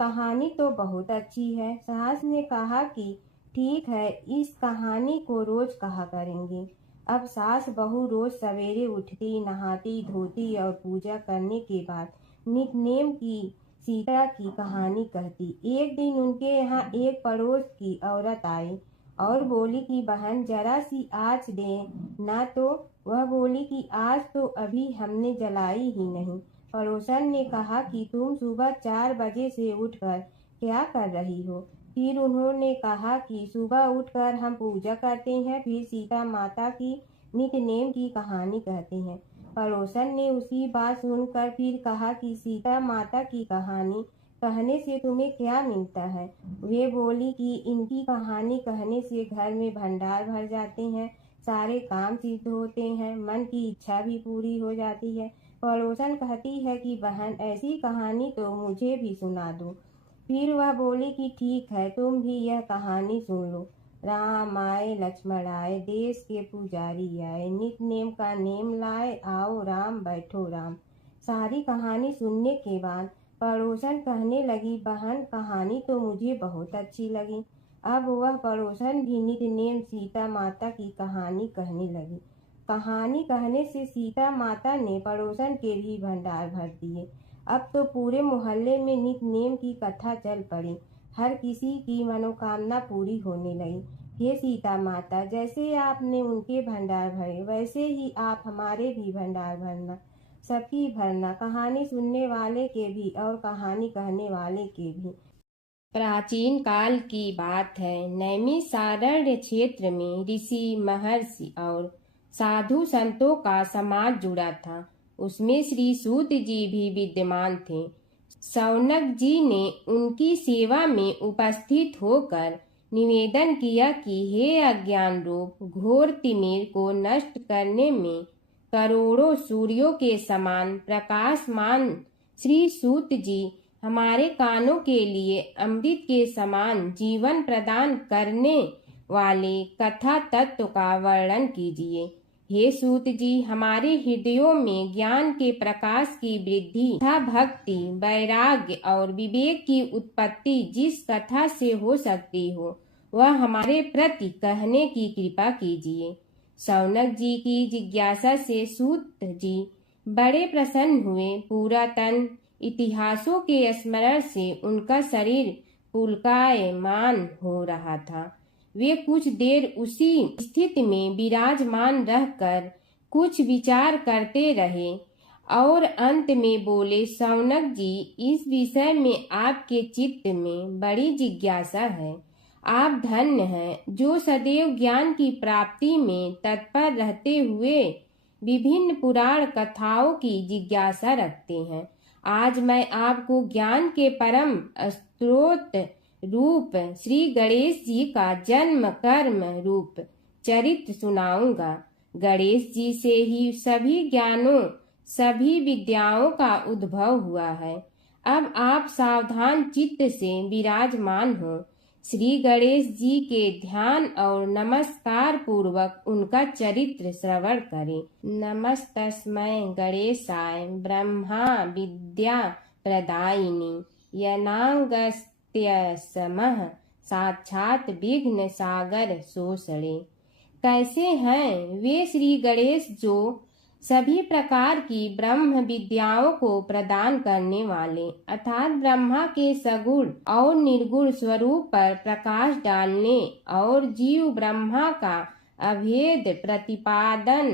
कहानी तो बहुत अच्छी है। सास ने कहा कि ठीक है, इस कहानी को रोज कहा करेंगे। अब सास बहू रोज सवेरे उठती, नहाती धोती और पूजा करने के बाद नितनेम की सीता की कहानी कहती। एक दिन उनके यहाँ एक पड़ोस की औरत आई और बोली कि बहन, जरा सी आँच दे ना। तो वह बोली कि आज तो अभी हमने जलाई ही नहीं। पड़ोसन ने कहा कि तुम सुबह 4 बजे से उठकर क्या कर रही हो? फिर उन्होंने कहा कि सुबह उठकर हम पूजा करते हैं, फिर सीता माता की नितनेम की कहानी कहते हैं। पड़ोसन ने उसकी बात सुनकर फिर कहा कि सीता माता की कहानी कहने से तुम्हें क्या मिलता है? वे बोली कि इनकी कहानी कहने से घर में भंडार भर जाते हैं, सारे काम सिद्ध होते हैं, मन की इच्छा भी पूरी हो जाती है। पड़ोसन कहती है कि बहन, ऐसी कहानी तो मुझे भी सुना दो। फिर वह बोली कि ठीक है, तुम भी यह कहानी सुन लो। राम आए लक्ष्मण आए देश के पुजारी आए, नित नेम का नेम लाए आओ राम बैठो राम। सारी कहानी सुनने के बाद पड़ोसन कहने लगी, बहन, कहानी तो मुझे बहुत अच्छी लगी। अब वह पड़ोसन भी नित नेम सीता माता की कहानी कहने लगी। कहानी कहने से सीता माता ने पड़ोसन के भी भंडार भर दिए। अब तो पूरे मोहल्ले में नित नेम की कथा चल पड़ी। हर किसी की मनोकामना पूरी होने लगी। हे सीता माता, जैसे आपने उनके भंडार भरे, वैसे ही आप हमारे भी भंडार भरना, सबकी भरना, कहानी सुनने वाले के भी और कहानी कहने वाले के भी। प्राचीन काल की बात है। नैमिषारण्य क्षेत्र में ऋषि, महर्षि और साधु संतों का समाज जुड़ा था। उसमें श्री सूत जी भी विद्यमान थे। शौनक जी ने उनकी सेवा में उपस्थित होकर निवेदन किया कि हे अज्ञान रूप घोर तिमिर को नष्ट करने में करोड़ों सूर्यों के समान प्रकाशमान श्री सूत जी हमारे कानों के लिए अमृत के समान जीवन प्रदान करने वाले कथा तत्व का वर्णन कीजिए। हे सूत जी, हमारे हृदयों में ज्ञान के प्रकाश की वृद्धि तथा भक्ति, वैराग्य और विवेक की उत्पत्ति जिस कथा से हो सकती हो वह हमारे प्रति कहने की कृपा कीजिए। शौनक जी की जिज्ञासा से सूत जी बड़े प्रसन्न हुए। पुरातन इतिहासों के स्मरण से उनका शरीर पुलकायमान हो रहा था। वे कुछ देर उसी स्थिति में विराजमान रहकर कुछ विचार करते रहे और अंत में बोले, शौनक जी, इस विषय में आपके चित्त में बड़ी जिज्ञासा है। आप धन्य हैं जो सदैव ज्ञान की प्राप्ति में तत्पर रहते हुए विभिन्न पुराण कथाओं की जिज्ञासा रखते हैं। आज मैं आपको ज्ञान के परम स्रोत रूप श्री गणेश जी का जन्म कर्म रूप चरित्र सुनाऊंगा। गणेश जी से ही सभी ज्ञानों, सभी विद्याओं का उद्भव हुआ है। अब आप सावधान चित्त से विराजमान हो। श्री गणेश जी के ध्यान और नमस्कार पूर्वक उनका चरित्र श्रवण करें। नमस्तस्मै गणेशाय ब्रह्मा विद्या प्रदायिनी यनागस्त्यसमः साक्षात विघ्न सागर सोसड़े। कैसे हैं वे श्री गणेश जो सभी प्रकार की ब्रह्म विद्याओं को प्रदान करने वाले अर्थात ब्रह्मा के सगुण और निर्गुण स्वरूप पर प्रकाश डालने और जीव ब्रह्मा का अभेद प्रतिपादन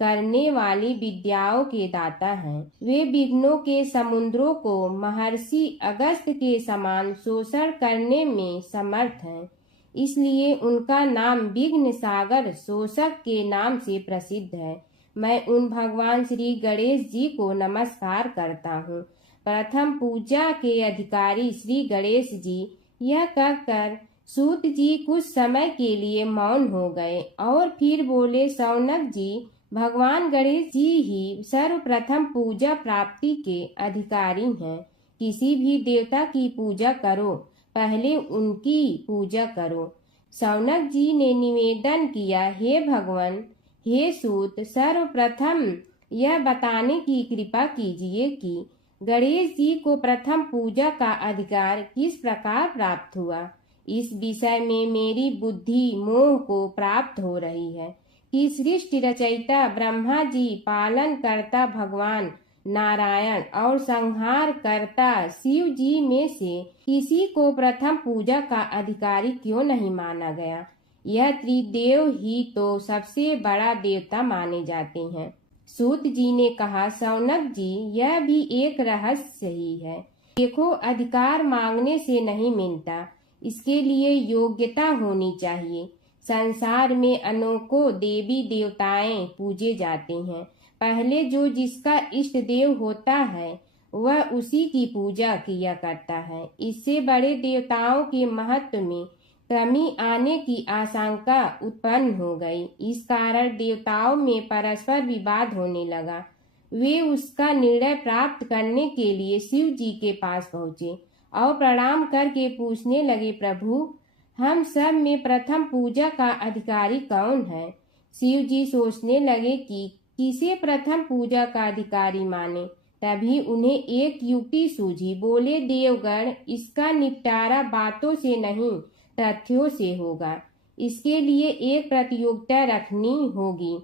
करने वाली विद्याओं के दाता हैं। वे विघ्नों के समुद्रों को महर्षि अगस्त के समान शोषण करने में समर्थ हैं। इसलिए उनका नाम विघ्न सागर शोषक के नाम से प्रसिद्ध है। मैं उन भगवान श्री गणेश जी को नमस्कार करता हूँ। प्रथम पूजा के अधिकारी श्री गणेश जी, यह कहकर सूत जी कुछ समय के लिए मौन हो गए और फिर बोले, शौनक जी, भगवान गणेश जी ही सर्वप्रथम पूजा प्राप्ति के अधिकारी हैं। किसी भी देवता की पूजा करो, पहले उनकी पूजा करो। शौनक जी ने निवेदन किया, हे भगवान, हे सूत, सर्वप्रथम यह बताने की कृपा कीजिए कि गणेश जी को प्रथम पूजा का अधिकार किस प्रकार प्राप्त हुआ। इस विषय में मेरी बुद्धि मोह को प्राप्त हो रही है कि सृष्टि रचयिता ब्रह्मा जी, पालन करता भगवान नारायण और संहार करता शिव जी में से किसी को प्रथम पूजा का अधिकारी क्यों नहीं माना गया। यह त्रिदेव ही तो सबसे बड़ा देवता माने जाते हैं। सूत जी ने कहा, शौनक जी, यह भी एक रहस्य ही है। देखो, अधिकार मांगने से नहीं मिलता, इसके लिए योग्यता होनी चाहिए। संसार में अनेकों देवी देवताएं पूजे जाते हैं। पहले जो जिसका इष्ट देव होता है वह उसी की पूजा किया करता है। इससे बड़े देवताओं के महत्व में कमी आने की आशंका उत्पन्न हो गई। इस कारण देवताओं में परस्पर विवाद होने लगा। वे उसका निर्णय प्राप्त करने के लिए शिव जी के पास पहुँचे और प्रणाम करके पूछने लगे, प्रभु, हम सब में प्रथम पूजा का अधिकारी कौन है। शिव जी सोचने लगे कि किसे प्रथम पूजा का अधिकारी माने। तभी उन्हें एक युक्ति सूझी। बोले, देवगण, इसका निपटारा बातों से नहीं तथ्यों से होगा। इसके लिए एक प्रतियोगिता रखनी होगी,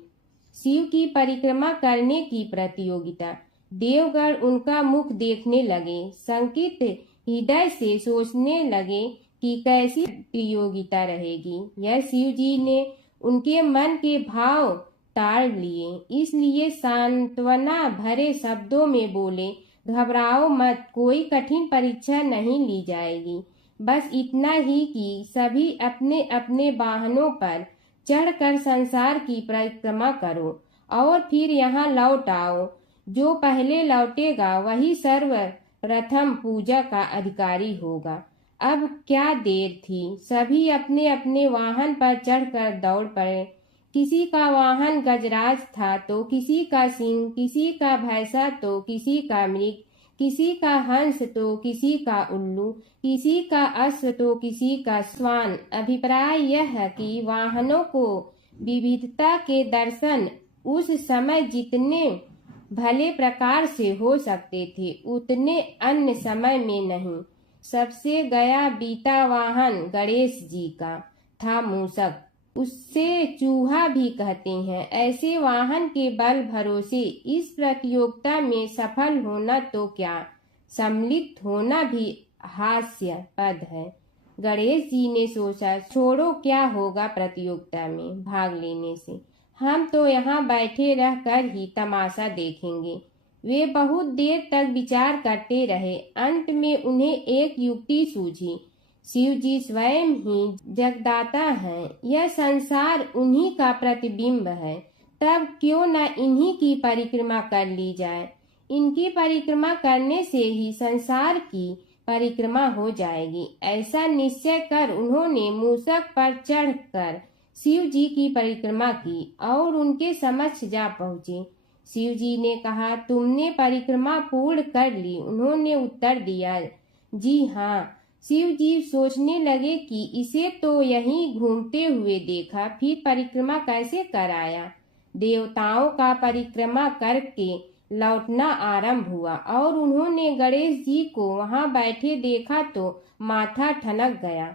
शिव की परिक्रमा करने की प्रतियोगिता। देवगण उनका मुख देखने लगे, शंकित हृदय से सोचने लगे कि कैसी प्रतियोगिता रहेगी। यह शिव जी ने उनके मन के भाव ताड़ लिए, इसलिए सांत्वना भरे शब्दों में बोले, घबराओ मत, कोई कठिन परीक्षा नहीं ली जाएगी। बस इतना ही कि सभी अपने अपने वाहनों पर चढ़कर संसार की परिक्रमा करो और फिर यहाँ लौट आओ। जो पहले लौटेगा वही सर्वप्रथम पूजा का अधिकारी होगा। अब क्या देर थी, सभी अपने अपने वाहन पर चढ़कर दौड़ पड़े। किसी का वाहन गजराज था तो किसी का सिंह, किसी का भैंसा तो किसी का मृग, किसी का हंस तो किसी का उल्लू, किसी का अश्व तो किसी का श्वान। अभिप्राय यह है कि वाहनों को विविधता के दर्शन उस समय जितने भले प्रकार से हो सकते थे उतने अन्य समय में नहीं। सबसे गया बीता वाहन गणेश जी का था मूषक, उससे चूहा भी कहते हैं। ऐसे वाहन के बल भरोसे इस प्रतियोगिता में सफल होना तो क्या, सम्मिलित होना भी हास्यास्पद है। गणेश जी ने सोचा, छोड़ो, क्या होगा प्रतियोगिता में भाग लेने से, हम तो यहाँ बैठे रह कर ही तमाशा देखेंगे। वे बहुत देर तक विचार करते रहे। अंत में उन्हें एक युक्ति सूझी। शिव जी स्वयं ही जगदाता हैं, यह संसार उन्हीं का प्रतिबिंब है, तब क्यों न इन्हीं की परिक्रमा कर ली जाए। इनकी परिक्रमा करने से ही संसार की परिक्रमा हो जाएगी। ऐसा निश्चय कर उन्होंने मूषक पर चढ़कर शिव जी की परिक्रमा की और उनके समक्ष जा पहुँचे। शिव जी ने कहा, तुमने परिक्रमा पूर्ण कर ली? उन्होंने उत्तर दिया, जी हाँ। शिव जी सोचने लगे कि इसे तो यहीं घूमते हुए देखा, फिर परिक्रमा कैसे कराया। देवताओं का परिक्रमा करके लौटना आरंभ हुआ और उन्होंने गणेश जी को वहां बैठे देखा तो माथा ठनक गया।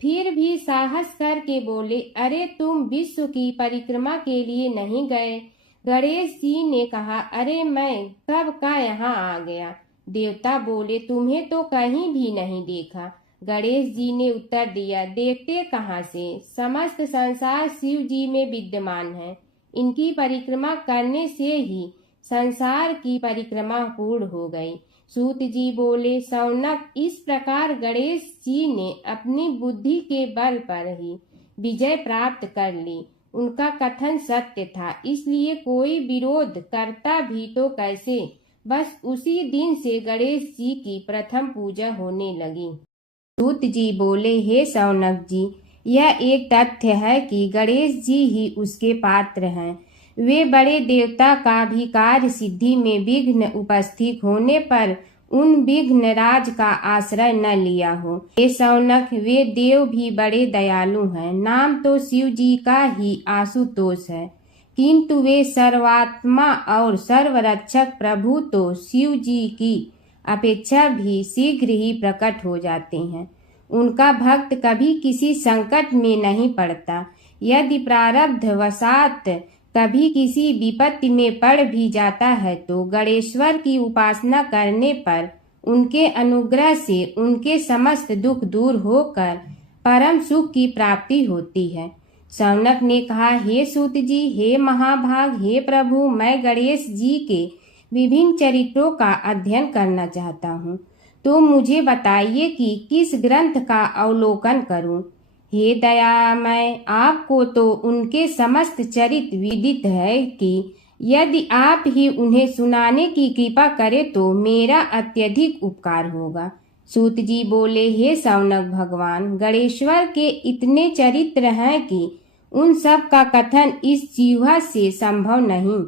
फिर भी साहस करके बोले, अरे तुम विश्व की परिक्रमा के लिए नहीं गए? गणेश जी ने कहा, अरे मैं कब का यहाँ आ गया। देवता बोले, तुम्हें तो कहीं भी नहीं देखा। गणेश जी ने उत्तर दिया, देखते कहाँ से, समस्त संसार शिव जी में विद्यमान है। इनकी परिक्रमा करने से ही संसार की परिक्रमा पूर्ण हो गई। सूत जी बोले, शौनक, इस प्रकार गणेश जी ने अपनी बुद्धि के बल पर ही विजय प्राप्त कर ली। उनका कथन सत्य था, इसलिए कोई विरोध करता भी तो कैसे। बस उसी दिन से गणेश जी की प्रथम पूजा होने लगी। सूत जी बोले, हे शौनक जी, यह एक तथ्य है कि गणेश जी ही उसके पात्र हैं। वे बड़े देवता का भी कार्य सिद्धि में विघ्न उपस्थित होने पर उन विघ्न राज का आश्रय न लिया हो। हे शौनक, वे देव भी बड़े दयालु हैं। नाम तो शिव जी का ही आशुतोष है, किंतु वे सर्वात्मा और सर्वरक्षक प्रभु तो शिव जी की अपेक्षा भी शीघ्र ही प्रकट हो जाते हैं। उनका भक्त कभी किसी संकट में नहीं पड़ता। यदि प्रारब्ध वशात कभी किसी विपत्ति में पड़ भी जाता है तो गणेश्वर की उपासना करने पर उनके अनुग्रह से उनके समस्त दुख दूर होकर परम सुख की प्राप्ति होती है। शौनक ने कहा, हे सूत जी, हे महाभाग, हे प्रभु, मैं गणेश जी के विभिन्न चरित्रों का अध्ययन करना चाहता हूँ, तो मुझे बताइए कि किस ग्रंथ का अवलोकन करूँ। हे दयामय, आपको तो उनके समस्त चरित्र विदित है कि यदि आप ही उन्हें सुनाने की कृपा करें तो मेरा अत्यधिक उपकार होगा। सूत जी बोले, हे शौनक भगवान, गणेश्वर के इतने चरित्र हैं कि उन सब का कथन इस जीवा से संभव नहीं,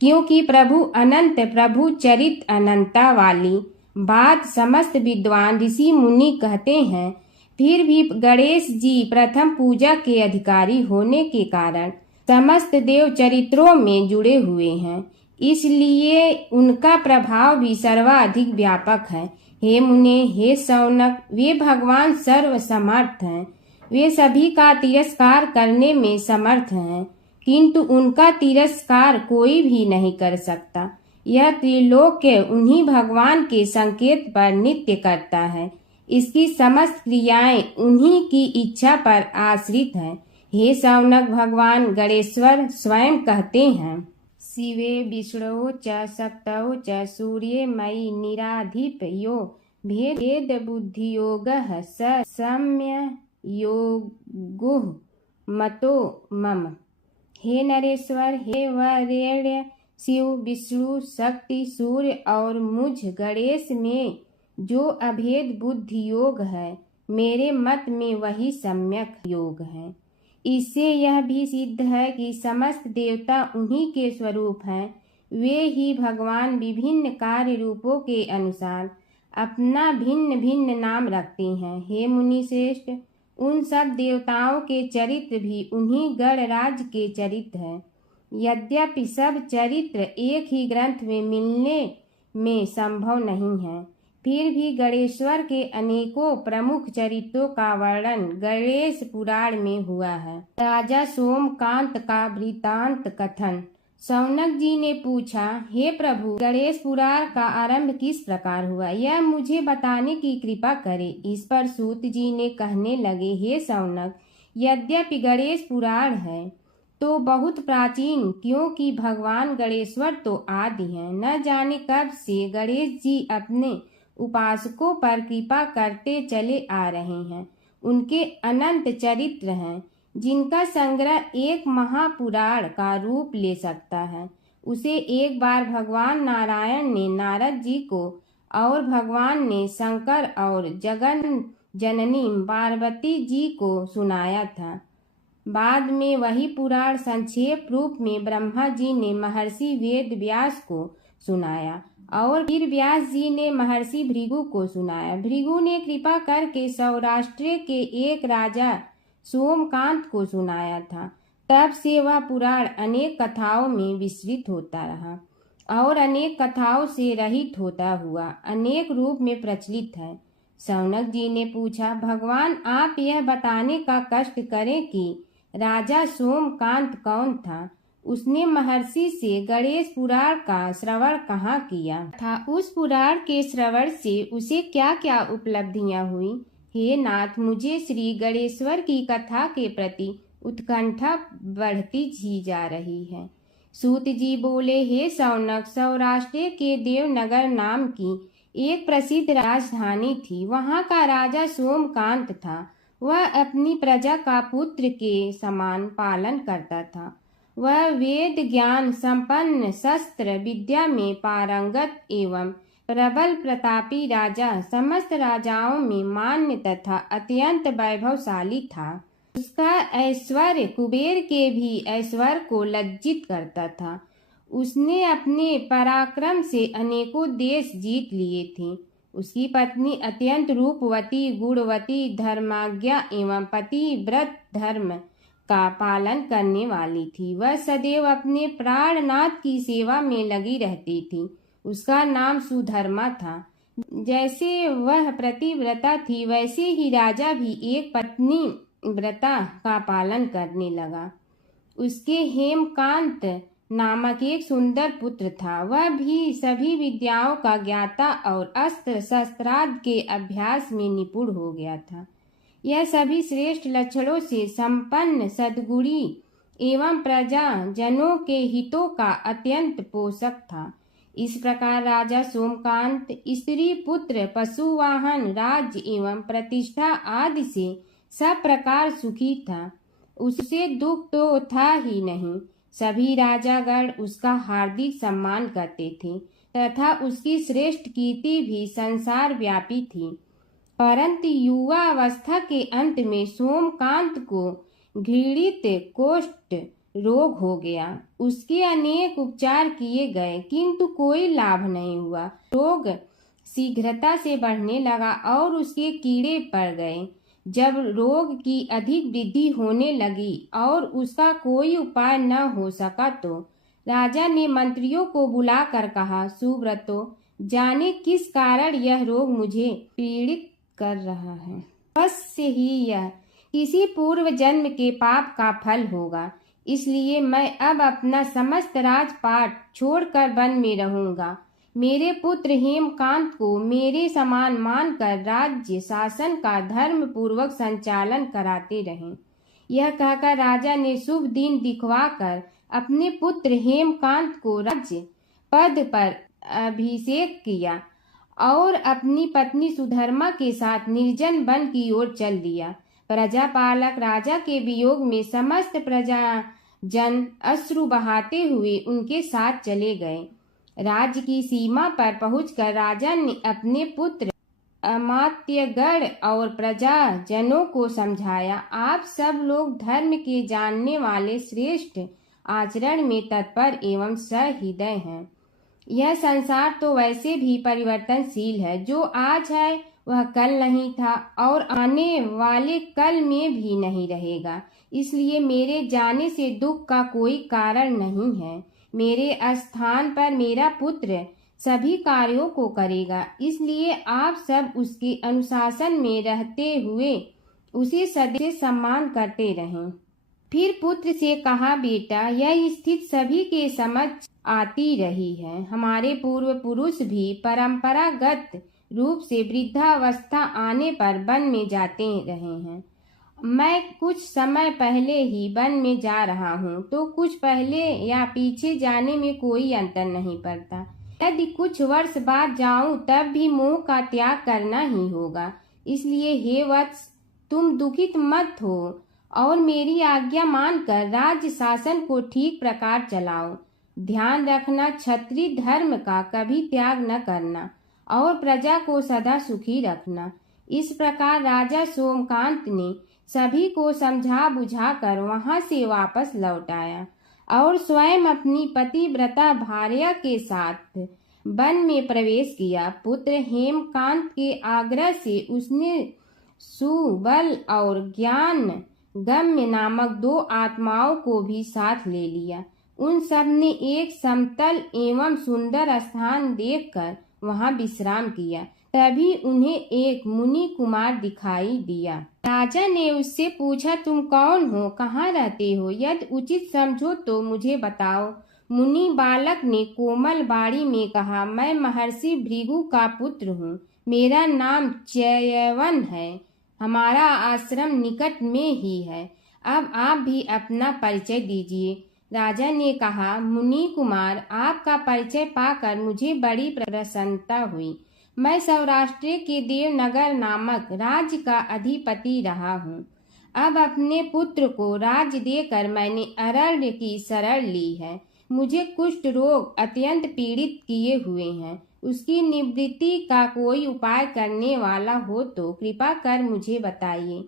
क्योंकि प्रभु अनंत, प्रभु चरित्र अनंता वाली बात समस्त विद्वान ऋषि मुनि कहते हैं। फिर भी गणेश जी प्रथम पूजा के अधिकारी होने के कारण समस्त देव चरित्रों में जुड़े हुए हैं, इसलिए उनका प्रभाव भी सर्वाधिक व्यापक है। हे मुने, हे शौनक, वे भगवान सर्व समर्थ हैं। वे सभी का तिरस्कार करने में समर्थ हैं, किंतु उनका तिरस्कार कोई भी नहीं कर सकता। यह त्रिलोक्य उन्हीं भगवान के संकेत पर नित्य करता है। इसकी समस्त क्रियाएं उन्हीं की इच्छा पर आश्रित हैं। हे शौनक भगवान गणेश्वर स्वयं कहते हैं, शिवे विष्णु च शक्तौ च सूर्ये मयि निराधिप यो भेद बुद्धियोगः स सम्य योगुः मतो मम। हे नरेश्वर, हे वरेण्य, शिव, विष्णु, शक्ति, सूर्य और मुझ गणेश में जो अभेद बुद्धि योग है, मेरे मत में वही सम्यक योग है। इससे यह भी सिद्ध है कि समस्त देवता उन्हीं के स्वरूप हैं। वे ही भगवान विभिन्न कार्य रूपों के अनुसार अपना भिन्न भिन्न नाम रखते हैं। हे मुनि श्रेष्ठ, उन सब देवताओं के चरित्र भी उन्हीं गणराज के चरित्र हैं। यद्यपि सब चरित्र एक ही ग्रंथ में मिलने में संभव नहीं है, फिर भी गणेश्वर के अनेकों प्रमुख चरित्रों का वर्णन गणेश पुराण में हुआ है। राजा सोमकांत का वृत्तांत कथन। शौनक जी ने पूछा, हे प्रभु, गणेश पुराण का आरंभ किस प्रकार हुआ, यह मुझे बताने की कृपा करे। इस पर सूत जी ने कहने लगे, हे शौनक, यद्यपि गणेश पुराण है तो बहुत प्राचीन, क्योंकि भगवान गणेश्वर तो आदि हैं। न जाने कब से गणेश जी अपने उपासकों पर कृपा करते चले आ रहे हैं। उनके अनंत चरित्र हैं, जिनका संग्रह एक महापुराण का रूप ले सकता है। उसे एक बार भगवान नारायण ने नारद जी को और भगवान ने शंकर और जगन जननी पार्वती जी को सुनाया था। बाद में वही पुराण संक्षेप रूप में ब्रह्मा जी ने महर्षि वेद व्यास को सुनाया और फिर व्यास जी ने महर्षि भृगु को सुनाया। भृगु ने कृपा करके सौराष्ट्र के एक राजा सोमकांत को सुनाया था। तब से वह पुराण अनेक कथाओं में विस्तृत होता रहा और अनेक कथाओं से रहित होता हुआ अनेक रूप में प्रचलित है। शौनक जी ने पूछा, भगवान, आप यह बताने का कष्ट करें कि राजा सोमकांत कौन था। उसने महर्षि से गणेश पुराण का श्रवण कहाँ किया था, उस पुराण के श्रवण से उसे क्या क्या उपलब्धियां हुई। हे नाथ, मुझे श्री गणेश्वर की कथा के प्रति उत्कंठा बढ़ती ही जा रही है। सूत जी बोले, हे शौनक, सौराष्ट्र के देवनगर नाम की एक प्रसिद्ध राजधानी थी। वहाँ का राजा सोमकांत था। वह अपनी प्रजा का पुत्र के समान पालन करता था। वह वेद ज्ञान संपन्न, शस्त्र विद्या में पारंगत एवं प्रबल प्रतापी राजा, समस्त राजाओं में मान्य तथा अत्यंत वैभवशाली था। उसका ऐश्वर्य कुबेर के भी ऐश्वर्य को लज्जित करता था। उसने अपने पराक्रम से अनेकों देश जीत लिए थे। उसकी पत्नी अत्यंत रूपवती, गुणवती, धर्माज्ञा एवं पतिव्रत धर्म का पालन करने वाली थी। वह सदैव अपने प्राणनाथ की सेवा में लगी रहती थी। उसका नाम सुधर्मा था। जैसे वह प्रतिव्रता थी, वैसे ही राजा भी एक पत्नी व्रता का पालन करने लगा। उसके हेमकांत नामक एक सुंदर पुत्र था। वह भी सभी विद्याओं का ज्ञाता और अस्त्र शस्त्रादि के अभ्यास में निपुण हो गया था। यह सभी श्रेष्ठ लक्षणों से संपन्न, सद्गुणी एवं प्रजा जनों के हितों का अत्यंत पोषक था। इस प्रकार राजा सोमकांत स्त्री, पुत्र, पशु, वाहन, राज्य एवं प्रतिष्ठा आदि से सब प्रकार सुखी था। उसे दुख तो था ही नहीं। सभी राजागण उसका हार्दिक सम्मान करते थे तथा उसकी श्रेष्ठ कीर्ति भी संसार व्यापी थी। परंतु युवा अवस्था के अंत में सोमकांत को घृणित कोष्ठ रोग हो गया। उसके अनेक उपचार किए गए, किंतु कोई लाभ नहीं हुआ। रोग शीघ्रता से बढ़ने लगा और उसके कीड़े पड़ गए। जब रोग की अधिक वृद्धि होने लगी और उसका कोई उपाय न हो सका, तो राजा ने मंत्रियों को बुलाकर कहा, सुव्रतो, जाने किस कारण यह रोग मुझे पीड़ित कर रहा है। अवश्य ही यह किसी पूर्व जन्म के पाप का फल होगा। इसलिए मैं अब अपना समस्त राजपाट छोड़कर वन में रहूंगा। मेरे पुत्र हेमकांत को मेरे समान मानकर राज्य शासन का धर्म पूर्वक संचालन कराते रहें। यह कहकर राजा ने शुभ दिन दिखवाकर अपने पुत्र हेमकांत को राज्य पद पर अभिषेक किया और अपनी पत्नी सुधर्मा के साथ निर्जन वन की ओर चल दिया। प्रजापालक राजा के वियोग में समस्त प्रजा जन अश्रु बहाते हुए उनके साथ चले गए। राज्य की सीमा पर पहुंचकर राजा ने अपने पुत्र अमात्यगण और प्रजाजनों को समझाया, आप सब लोग धर्म के जानने वाले, श्रेष्ठ आचरण में तत्पर एवं सहृदय हैं। यह संसार तो वैसे भी परिवर्तनशील है, जो आज है वह कल नहीं था और आने वाले कल में भी नहीं रहेगा। इसलिए मेरे जाने से दुख का कोई कारण नहीं है। मेरे स्थान पर मेरा पुत्र सभी कार्यों को करेगा, इसलिए आप सब उसके अनुशासन में रहते हुए उसे सदैव सम्मान करते रहें। फिर पुत्र से कहा, बेटा, यह स्थिति सभी के समझ आती रही है। हमारे पूर्व पुरुष भी परंपरागत रूप से वृद्धावस्था आने पर वन में जाते रहे हैं। मैं कुछ समय पहले ही वन में जा रहा हूँ, तो कुछ पहले या पीछे जाने में कोई अंतर नहीं पड़ता। यदि कुछ वर्ष बाद जाऊं तब भी मोह का त्याग करना ही होगा। इसलिए हे वत्स, तुम दुखित मत हो और मेरी आज्ञा मानकर राज्य शासन को ठीक प्रकार चलाओ। ध्यान रखना, क्षत्रिय धर्म का कभी त्याग न करना और प्रजा को सदा सुखी रखना। इस प्रकार राजा सोमकांत ने सभी को समझा बुझाकर वहां से वापस लौट आया और स्वयं अपनी पतिव्रता भार्या के साथ वन में प्रवेश किया। पुत्र हेमकांत के आग्रह से उसने सुबल और ज्ञान गम्य नामक 2 आत्माओं को भी साथ ले लिया। उन सब ने एक समतल एवं सुंदर स्थान देखकर वहां विश्राम किया। तभी उन्हें एक मुनि कुमार दिखाई दिया। राजा ने उससे पूछा, तुम कौन हो, कहाँ रहते हो? यदि उचित समझो तो मुझे बताओ। मुनि बालक ने कोमल बाड़ी में कहा, मैं महर्षि भृगु का पुत्र हूँ। मेरा नाम च्यवन है। हमारा आश्रम निकट में ही है। अब आप भी अपना परिचय दीजिए। राजा ने कहा, मुनि कुमार, आपका परिचय पाकर मुझे बड़ी प्रसन्नता हुई। मैं सौराष्ट्र के देवनगर नामक राज्य का अधिपति रहा हूँ। अब अपने पुत्र को राज्य देकर मैंने अरण्य की शरण ली है। मुझे कुष्ठ रोग अत्यंत पीड़ित किए हुए हैं। उसकी निवृत्ति का कोई उपाय करने वाला हो तो कृपा कर मुझे बताइए।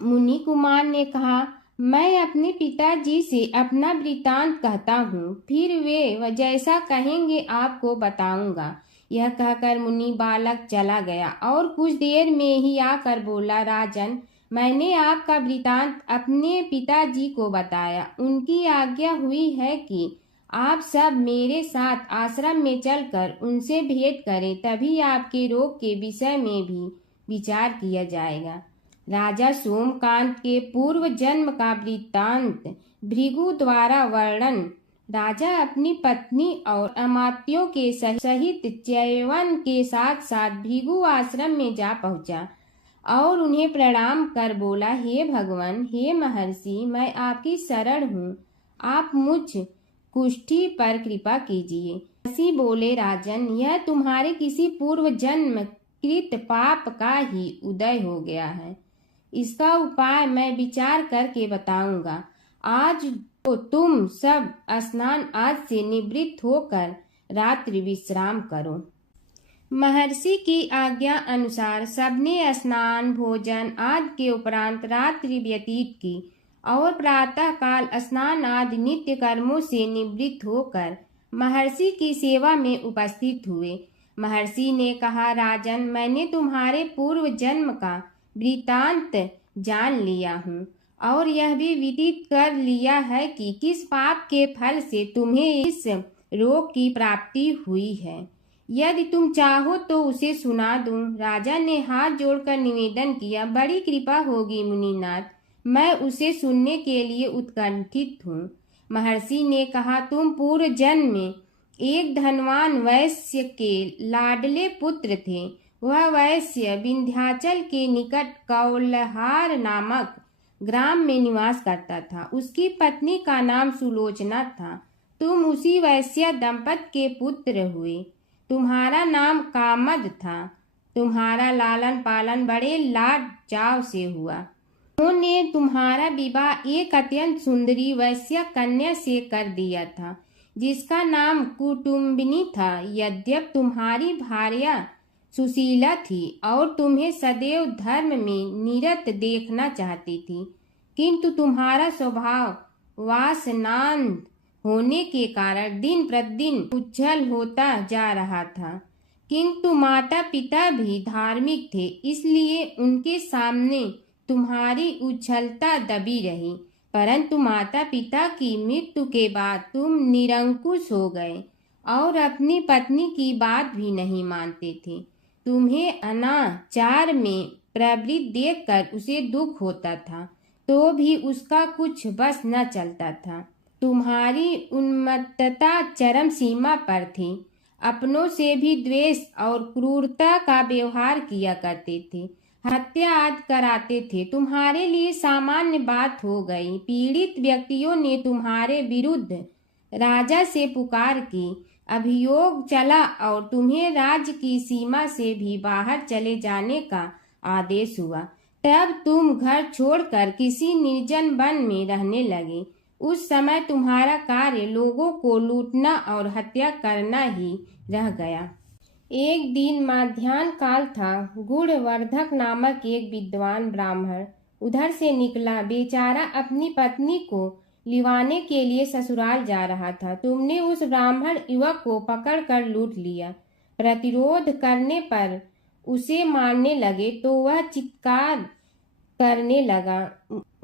मुनि कुमार ने कहा, मैं अपने पिताजी से अपना वृतांत कहता हूँ, फिर वे जैसा कहेंगे आपको बताऊंगा। यह कहकर मुनि बालक चला गया और कुछ देर में ही आकर बोला, राजन, मैंने आपका वृतांत अपने पिताजी को बताया। उनकी आज्ञा हुई है कि आप सब मेरे साथ आश्रम में चलकर उनसे भेंट करें, तभी आपके रोग के विषय में भी विचार किया जाएगा। राजा सोमकांत के पूर्व जन्म का वृत्तांत भृगु द्वारा वर्णन। राजा अपनी पत्नी और अमात्यों के सहित च्यवन के साथ साथ भृगु आश्रम में जा पहुंचा और उन्हें प्रणाम कर बोला, हे भगवान, हे महर्षि, मैं आपकी शरण हूँ। आप मुझ कुष्ठी पर कृपा कीजिए। महर्षि बोले, राजन, यह तुम्हारे किसी पूर्व जन्म कृत पाप का ही उदय हो गया है। इसका उपाय मैं विचार करके बताऊंगा। आज तो तुम सब स्नान आज से निवृत्त होकर रात्रि विश्राम करो। महर्षि की आज्ञा अनुसार सबने स्नान, भोजन आदि के उपरांत रात्रि व्यतीत की और प्रातः काल स्नान आदि नित्य कर्मों से निवृत्त होकर महर्षि की सेवा में उपस्थित हुए। महर्षि ने कहा, राजन, मैंने तुम्हारे पूर्व जन्म का वृतांत जान लिया हूँ और यह भी विदित कर लिया है कि किस पाप के फल से तुम्हें इस रोग की प्राप्ति हुई है। यदि तुम चाहो तो उसे सुना दूं। राजा ने हाथ जोड़कर निवेदन किया, बड़ी कृपा होगी मुनिनाथ, मैं उसे सुनने के लिए उत्कंठित हूँ। महर्षि ने कहा, तुम पूर्व जन्म में एक धनवान वैश्य के लाडले पुत्र थे। वह वैश्य विंध्याचल के निकट कौलहार नामक ग्राम में निवास करता था। उसकी पत्नी का नाम सुलोचना था। तुम उसी वैश्य दंपत के पुत्र हुए। तुम्हारा नाम कामद था। तुम्हारा लालन पालन बड़े लाड चाव से हुआ। उन्होंने तुम्हारा विवाह एक अत्यंत सुंदरी वैश्य कन्या से कर दिया था, जिसका नाम कुटुम्बिनी था। यद्यप तुम्हारी भार्या सुशीला थी और तुम्हें सदैव धर्म में निरत देखना चाहती थी, किंतु तुम्हारा स्वभाव वासनांध होने के कारण दिन प्रतिदिन उज्जवल होता जा रहा था। किंतु माता पिता भी धार्मिक थे, इसलिए उनके सामने तुम्हारी उज्ज्वलता दबी रही। परंतु माता पिता की मृत्यु के बाद तुम निरंकुश हो गए और अपनी पत्नी की बात भी नहीं मानते थे। तुम्हें अनाचार में प्रवृत्त देखकर उसे दुख होता था, तो भी उसका कुछ बस न चलता था। तुम्हारी उन्मत्तता चरम सीमा पर थी। अपनों से भी द्वेष और क्रूरता का व्यवहार किया करते थे, हत्या आदि कराते थे। तुम्हारे लिए सामान्य बात हो गई। पीड़ित व्यक्तियों ने तुम्हारे विरुद्ध राजा से पुकार की। अभियोग चला और तुम्हें राज्य की सीमा से भी बाहर चले जाने का आदेश हुआ। तब तुम घर छोड़कर किसी निर्जन वन में रहने लगे। उस समय तुम्हारा कार्य लोगों को लूटना और हत्या करना ही रह गया। एक दिन मध्याह्न काल था। गुणवर्धक नामक एक विद्वान ब्राह्मण उधर से निकला। बेचारा अपनी पत्नी को लिवाने के लिए ससुराल जा रहा था। तुमने उस ब्राह्मण युवक को पकड़कर लूट लिया। प्रतिरोध करने पर उसे मारने लगे तो वह चित्कार करने लगा,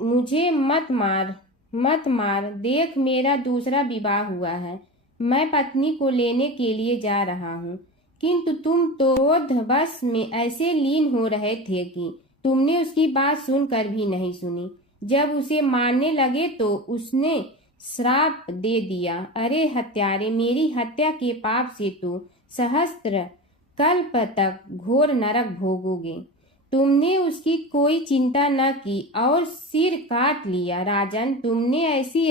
मुझे मत मार, मत मार। देख, मेरा दूसरा विवाह हुआ है। मैं पत्नी को लेने के लिए जा रहा हूँ। किंतु तुम तो क्रोधवश में ऐसे लीन हो रहे थे कि तुमने उसकी बात सुनकर भी नहीं सुनी। जब उसे मारने लगे तो उसने श्राप दे दिया, अरे हत्यारे, मेरी हत्या के पाप से तो सहस्त्र कल्प तक घोर नरक भोगोगे। तुमने उसकी कोई चिंता न की और सिर काट लिया। राजन, तुमने ऐसी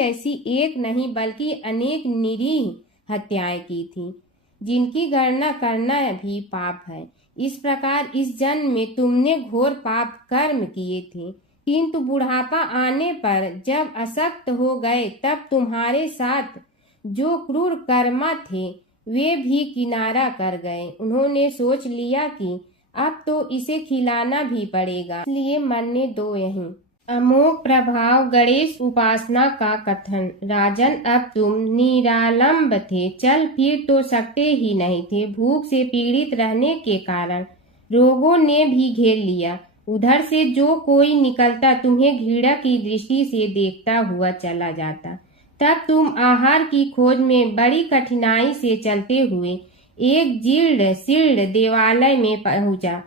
एक नहीं बल्कि अनेक निरीह हत्याएं की थी, जिनकी गणना करना भी पाप है। इस प्रकार इस जन्म में तुमने घोर पाप कर्म किए थे, किंतु बुढ़ापा आने पर जब अशक्त हो गए तब तुम्हारे साथ जो क्रूर कर्मा थे वे भी किनारा कर गए। उन्होंने सोच लिया कि अब तो इसे खिलाना भी पड़ेगा, इसलिए मरने दो यहीं। अमोघ प्रभाव गणेश उपासना का कथन। राजन, अब तुम निरालंब थे, चल फिर तो सकते ही नहीं थे। भूख से पीड़ित रहने के कारण रोगों ने भी घेर लिया। उधर से जो कोई निकलता तुम्हें घृणा की दृष्टि से देखता हुआ चला जाता। तब तुम आहार की खोज में बड़ी कठिनाई से चलते हुए एक जीर्ण शीर्ण देवालय में पहुंचा।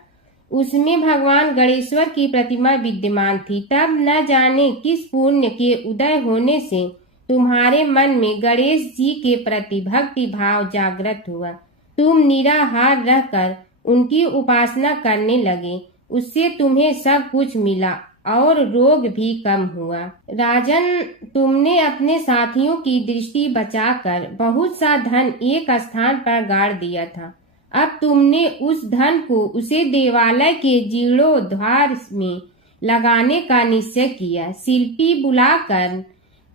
उसमें भगवान गणेश्वर की प्रतिमा विद्यमान थी। तब न जाने किस पुण्य के उदय होने से तुम्हारे मन में गणेश जी के प्रति भक्ति भाव जागृत हुआ। तुम निराहार रहकर उनकी उपासना करने लगे। उससे तुम्हें सब कुछ मिला और रोग भी कम हुआ। राजन, तुमने अपने साथियों की दृष्टि बचाकर बहुत सा धन एक स्थान पर गाड़ दिया था। अब तुमने उस धन को उसे देवालय के जीर्णोद्धार में लगाने का निश्चय किया। शिल्पी बुलाकर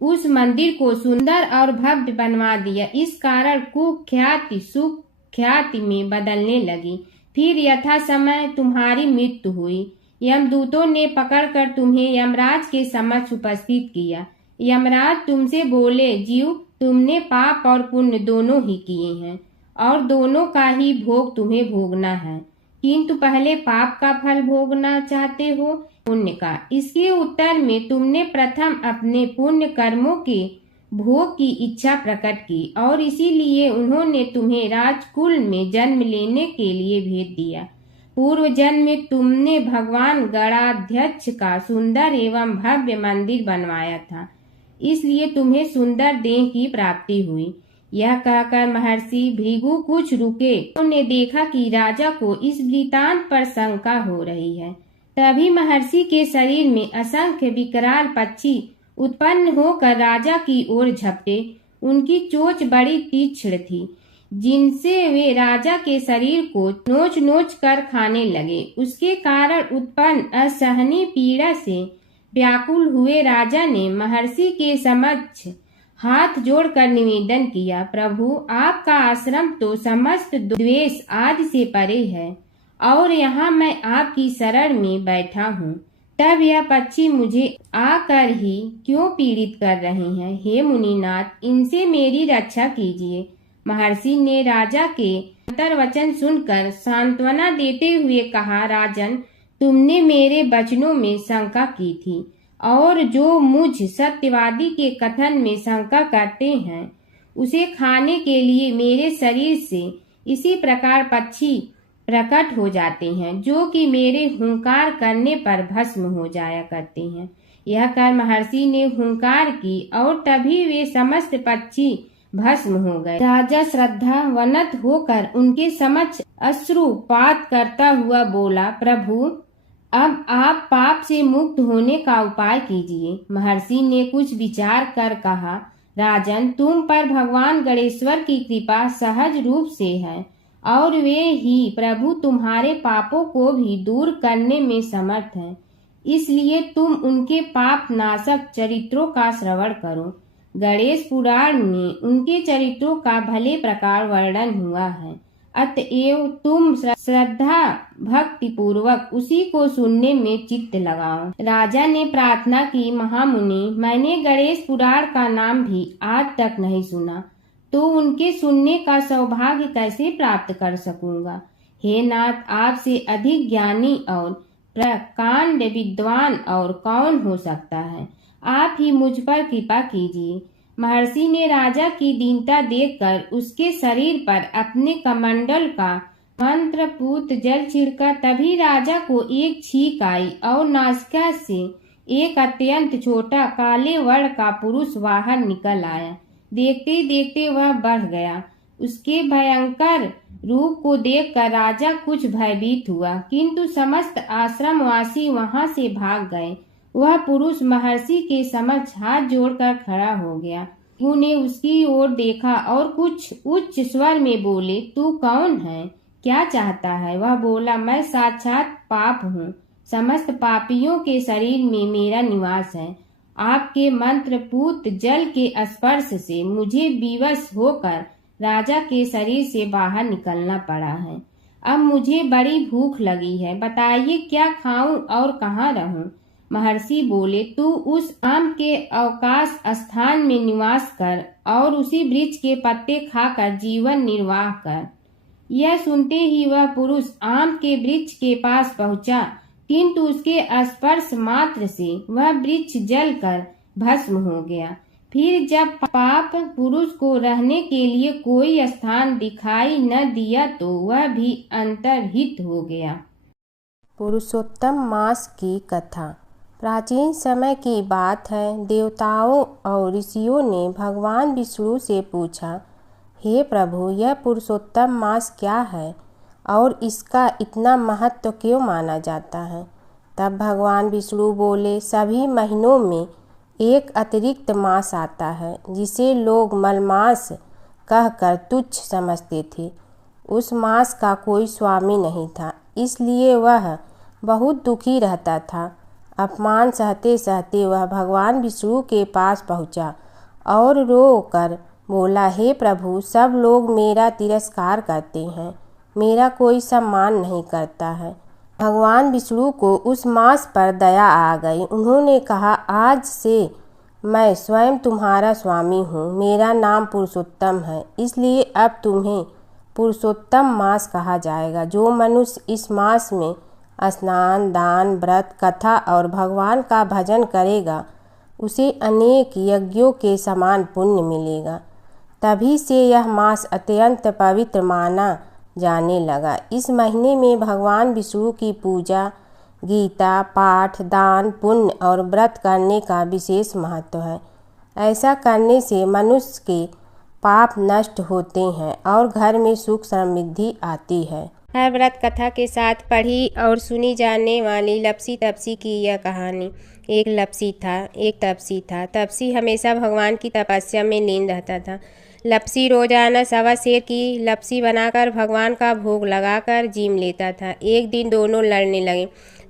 उस मंदिर को सुंदर और भव्य बनवा दिया। इस कारण कुख्याति सुख्याति में बदलने लगी। फिर यथा समय तुम्हारी मृत्यु हुई। यमदूतों ने पकड़कर तुम्हें यमराज के समक्ष उपस्थित किया। यमराज तुमसे बोले, जीव, तुमने पाप और पुण्य दोनों ही किए हैं और दोनों का ही भोग तुम्हें भोगना है, किंतु पहले पाप का फल भोगना चाहते हो पुण्य का। इसके उत्तर में तुमने प्रथम अपने पुण्य कर्मों के भोग की इच्छा प्रकट की और इसीलिए उन्होंने तुम्हें राजकुल में जन्म लेने के लिए भेज दिया। पूर्व जन्म में तुमने भगवान गणाध्यक्ष का सुंदर एवं भव्य मंदिर बनवाया था, इसलिए तुम्हें सुंदर देह की प्राप्ति हुई। यह कहकर महर्षि भृगु कुछ रुके। उन्होंने देखा कि राजा को इस वृतांत पर शंका हो रही है। तभी महर्षि के शरीर में असंख्य विकराल पक्षी उत्पन्न होकर राजा की ओर झपटे। उनकी चोंच बड़ी तीक्ष्ण थी, जिनसे वे राजा के शरीर को नोच नोच कर खाने लगे। उसके कारण उत्पन्न असहनीय पीड़ा से व्याकुल हुए राजा ने महर्षि के समक्ष हाथ जोड़कर निवेदन किया, प्रभु आपका आश्रम तो समस्त द्वेष आदि से परे है और यहाँ मैं आपकी शरण में बैठा हूँ, तब यह पक्षी मुझे आकर ही क्यों पीड़ित कर रहे हैं? हे मुनिनाथ, इनसे मेरी रक्षा कीजिए। महर्षि ने राजा के अंतर्वचन सुनकर सांत्वना देते हुए कहा, राजन, तुमने मेरे वचनों में शंका की थी और जो मुझ सत्यवादी के कथन में शंका करते हैं उसे खाने के लिए मेरे शरीर से इसी प्रकार पक्षी प्रकट हो जाते हैं जो कि मेरे हुंकार करने पर भस्म हो जाया करते हैं। यह कर महर्षि ने हुंकार की और तभी वे समस्त पक्षी भस्म हो गए। राजा श्रद्धावनत होकर उनके समक्ष अश्रुपात करता हुआ बोला, प्रभु अब आप पाप से मुक्त होने का उपाय कीजिए। महर्षि ने कुछ विचार कर कहा, राजन, तुम पर भगवान गणेश्वर की कृपा सहज रूप से है और वे ही प्रभु तुम्हारे पापों को भी दूर करने में समर्थ हैं, इसलिए तुम उनके पाप नाशक चरित्रों का श्रवण करो। गणेश पुराण में उनके चरित्रों का भले प्रकार वर्णन हुआ है, अतएव तुम श्रद्धा भक्ति पूर्वक उसी को सुनने में चित्त लगाओ। राजा ने प्रार्थना की, महामुनि, मैंने गणेश पुराण का नाम भी आज तक नहीं सुना, तो उनके सुनने का सौभाग्य कैसे प्राप्त कर सकूंगा? हे नाथ, आपसे अधिक ज्ञानी और प्रकांड विद्वान और कौन हो सकता है? आप ही मुझ पर कृपा कीजिए। महर्षि ने राजा की दीनता देखकर उसके शरीर पर अपने कमंडल का मंत्रपूत जल छिड़का। तभी राजा को एक छींक आई और नासिका से एक अत्यंत छोटा काले वर्ण का पुरुष बाहर निकल आया। देखते देखते वह बढ़ गया। उसके भयंकर रूप को देखकर राजा कुछ भयभीत हुआ, किंतु समस्त आश्रमवासी वहां से भाग गए। वह पुरुष महर्षि के समक्ष हाथ जोड़कर खड़ा हो गया। उन्हें उसकी ओर देखा और कुछ उच्च स्वर में बोले, तू कौन है, क्या चाहता है? वह बोला, मैं साक्षात पाप हूँ, समस्त पापियों के शरीर में मेरा निवास है। आपके मंत्रपूत जल के स्पर्श से मुझे विवश होकर राजा के शरीर से बाहर निकलना पड़ा है। अब मुझे बड़ी भूख लगी है, बताइए क्या खाऊं और कहाँ रहूं? महर्षि बोले, तू उस आम के अवकाश स्थान में निवास कर और उसी वृक्ष के पत्ते खाकर जीवन निर्वाह कर। यह सुनते ही वह पुरुष आम के वृक्ष के पास पहुंचा, किंतु उसके स्पर्श मात्र से वह वृक्ष जलकर भस्म हो गया। फिर जब पाप पुरुष को रहने के लिए कोई स्थान दिखाई न दिया तो वह भी अंतर्हित हो गया। पुरुषोत्तम मास की कथा। प्राचीन समय की बात है। देवताओं और ऋषियों ने भगवान विष्णु से पूछा, हे प्रभु, यह पुरुषोत्तम मास क्या है और इसका इतना महत्व क्यों माना जाता है? तब भगवान विष्णु बोले, सभी महीनों में एक अतिरिक्त मास आता है जिसे लोग मलमास कहकर तुच्छ समझते थे। उस मास का कोई स्वामी नहीं था, इसलिए वह बहुत दुखी रहता था। अपमान सहते सहते वह भगवान विष्णु के पास पहुंचा और रो कर बोला, हे प्रभु, सब लोग मेरा तिरस्कार करते हैं, मेरा कोई सम्मान नहीं करता है। भगवान विष्णु को उस मास पर दया आ गई। उन्होंने कहा, आज से मैं स्वयं तुम्हारा स्वामी हूँ। मेरा नाम पुरुषोत्तम है, इसलिए अब तुम्हें पुरुषोत्तम मास कहा जाएगा। जो मनुष्य इस मास में स्नान, दान, व्रत, कथा और भगवान का भजन करेगा, उसे अनेक यज्ञों के समान पुण्य मिलेगा। तभी से यह मास अत्यंत पवित्र माना जाने लगा। इस महीने में भगवान विष्णु की पूजा, गीता पाठ, दान, पुण्य और व्रत करने का विशेष महत्व है। ऐसा करने से मनुष्य के पाप नष्ट होते हैं और घर में सुख समृद्धि आती है। हर व्रत कथा के साथ पढ़ी और सुनी जाने वाली लपसी तपसी की यह कहानी। एक तपसी था। तपसी हमेशा भगवान की तपस्या में लीन रहता था, लपसी रोजाना सवा सेर की लपसी बनाकर भगवान का भोग लगाकर जीम लेता था। एक दिन दोनों लड़ने लगे।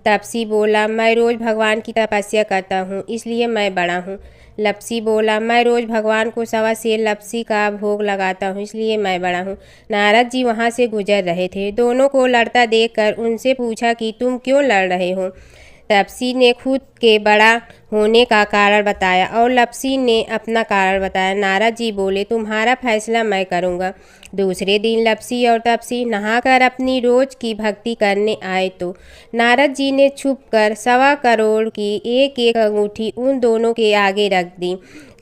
तपसी बोला, मैं रोज़ भगवान की तपस्या करता हूँ, इसलिए मैं बड़ा हूँ। लपसी बोला, मैं रोज़ भगवान को सवा सेर लपसी का भोग लगाता हूँ, इसलिए मैं बड़ा हूँ। नारद जी वहाँ से गुजर रहे थे। दोनों को लड़ता देखकर उनसे पूछा कि तुम क्यों लड़ रहे हो। तपसी ने खुद के बड़ा होने का कारण बताया और लपसी ने अपना कारण बताया। नारद जी बोले, तुम्हारा फैसला मैं करूँगा। दूसरे दिन लपसी और तपसी नहाकर अपनी रोज की भक्ति करने आए तो नारद जी ने छुपकर 1.25 करोड़ की एक एक अंगूठी उन दोनों के आगे रख दी।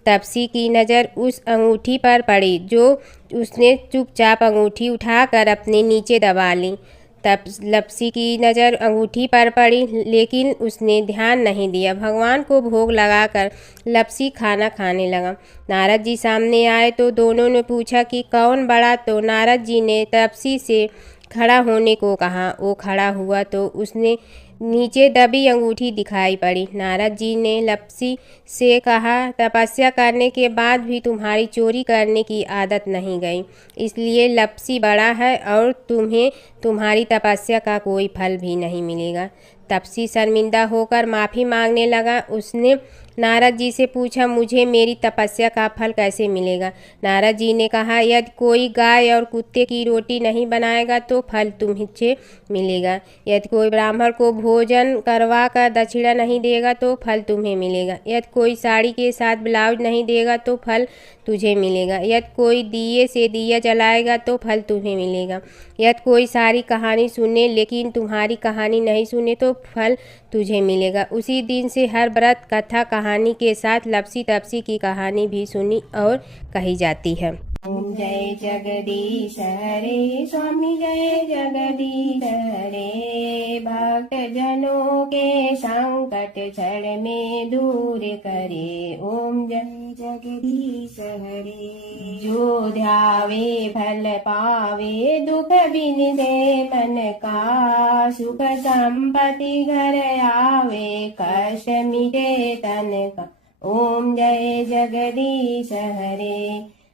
तपसी की नज़र उस अंगूठी पर पड़ी जो उसने चुपचाप अंगूठी उठाकर अपने नीचे दबा ली। तब लपसी की नज़र अंगूठी पर पड़ी, लेकिन उसने ध्यान नहीं दिया। भगवान को भोग लगाकर लपसी खाना खाने लगा। नारद जी सामने आए तो दोनों ने पूछा कि कौन बड़ा, तो नारद जी ने तपसी से खड़ा होने को कहा। वो खड़ा हुआ तो उसने नीचे दबी अंगूठी दिखाई पड़ी। नारद जी ने लपसी से कहा, तपस्या करने के बाद भी तुम्हारी चोरी करने की आदत नहीं गई, इसलिए लपसी बड़ा है और तुम्हें तुम्हारी तपस्या का कोई फल भी नहीं मिलेगा। तपसी शर्मिंदा होकर माफ़ी मांगने लगा। उसने नारद जी से पूछा, मुझे मेरी तपस्या का फल कैसे मिलेगा। नारद जी ने कहा, यदि कोई गाय और कुत्ते की रोटी नहीं बनाएगा तो फल तुम्हें मिलेगा। यदि कोई ब्राह्मण को भोजन करवा कर दक्षिणा नहीं देगा तो फल तुम्हें मिलेगा। यदि कोई साड़ी के साथ ब्लाउज नहीं देगा तो फल तुझे मिलेगा। यदि कोई दिए से दिया जलाएगा तो फल तुम्हें मिलेगा। यदि कोई सारी कहानी सुने लेकिन तुम्हारी कहानी नहीं सुने तो फल तुझे मिलेगा। उसी दिन से हर व्रत कथा कहानी के साथ लपसी तपसी की कहानी भी सुनी और कही जाती है। ओम जय जगदीश हरे स्वामी, जय जगदीश हरे। भक्त जनों के संकट क्षण में दूर करे। ओम जय जगदीश हरे। जो ध्यावे फल पावे, दुख बिन दे मन का। सुख संपत्ति घर आवे, कष्ट मिटे तन का। ओम जय जगदीश हरे।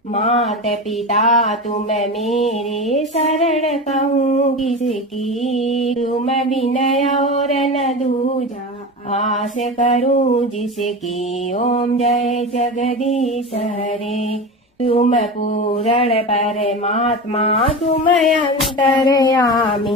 मात पिता तुम मेरे, शरण कहूँ किसकी। तुम विनय और न दूजा, आस करूँ जिसकी। ओम जय जगदीश हरे। तुम पूर्ण परमात्मा, तुम अंतर्यामी।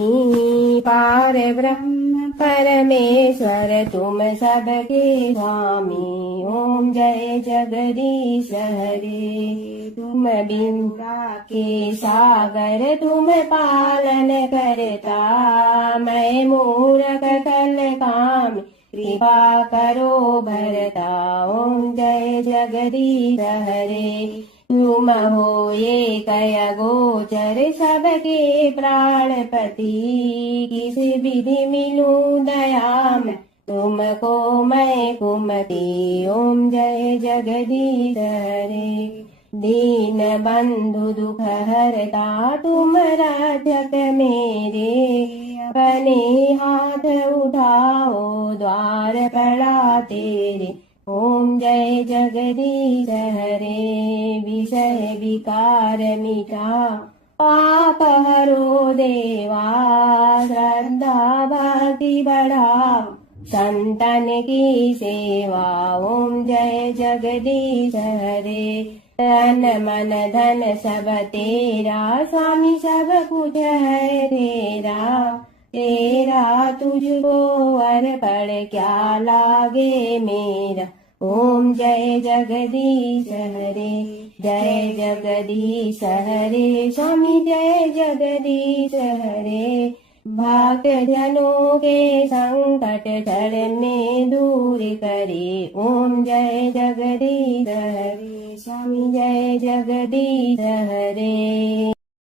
पार ब्रह्म परमेश्वर, तुम सबके स्वामी। ओम जय जगदीश हरे। तुम बिंदा के सागर, तुम पालन करता। मैं मूरख कल काम, कृपा करो भरता। ओम जय जगदीश हरे। तुम हो ये कय गोचर, सबके प्राणपति। किस विधि मिलूं दया में, तुमको मैं कुमति। ओम जय जगदीश हरे। दीन बंधु दुख हरता, तुम रक्षक मेरे। अपने हाथ उठाओ, द्वार पड़ा तेरे। ओम जय जगदीश हरे। विषय विकार मिटा, पाप हरो देवा। श्रद्धा भक्ति बढ़ाओ, संतन की सेवा। ओम जय जगदीश हरे। तन मन धन सब तेरा, स्वामी सब कुछ है तेरा। तेरा तुझको अर्पण क्या लागे मेरा। ओम जय जगदीश हरे। जय जगदीश हरे। स्वामी जय जगदीश हरे। भक्त जनों के संकट क्षण में दूर करे। ओम जय जगदीश हरे। स्वामी जय जगदीश हरे।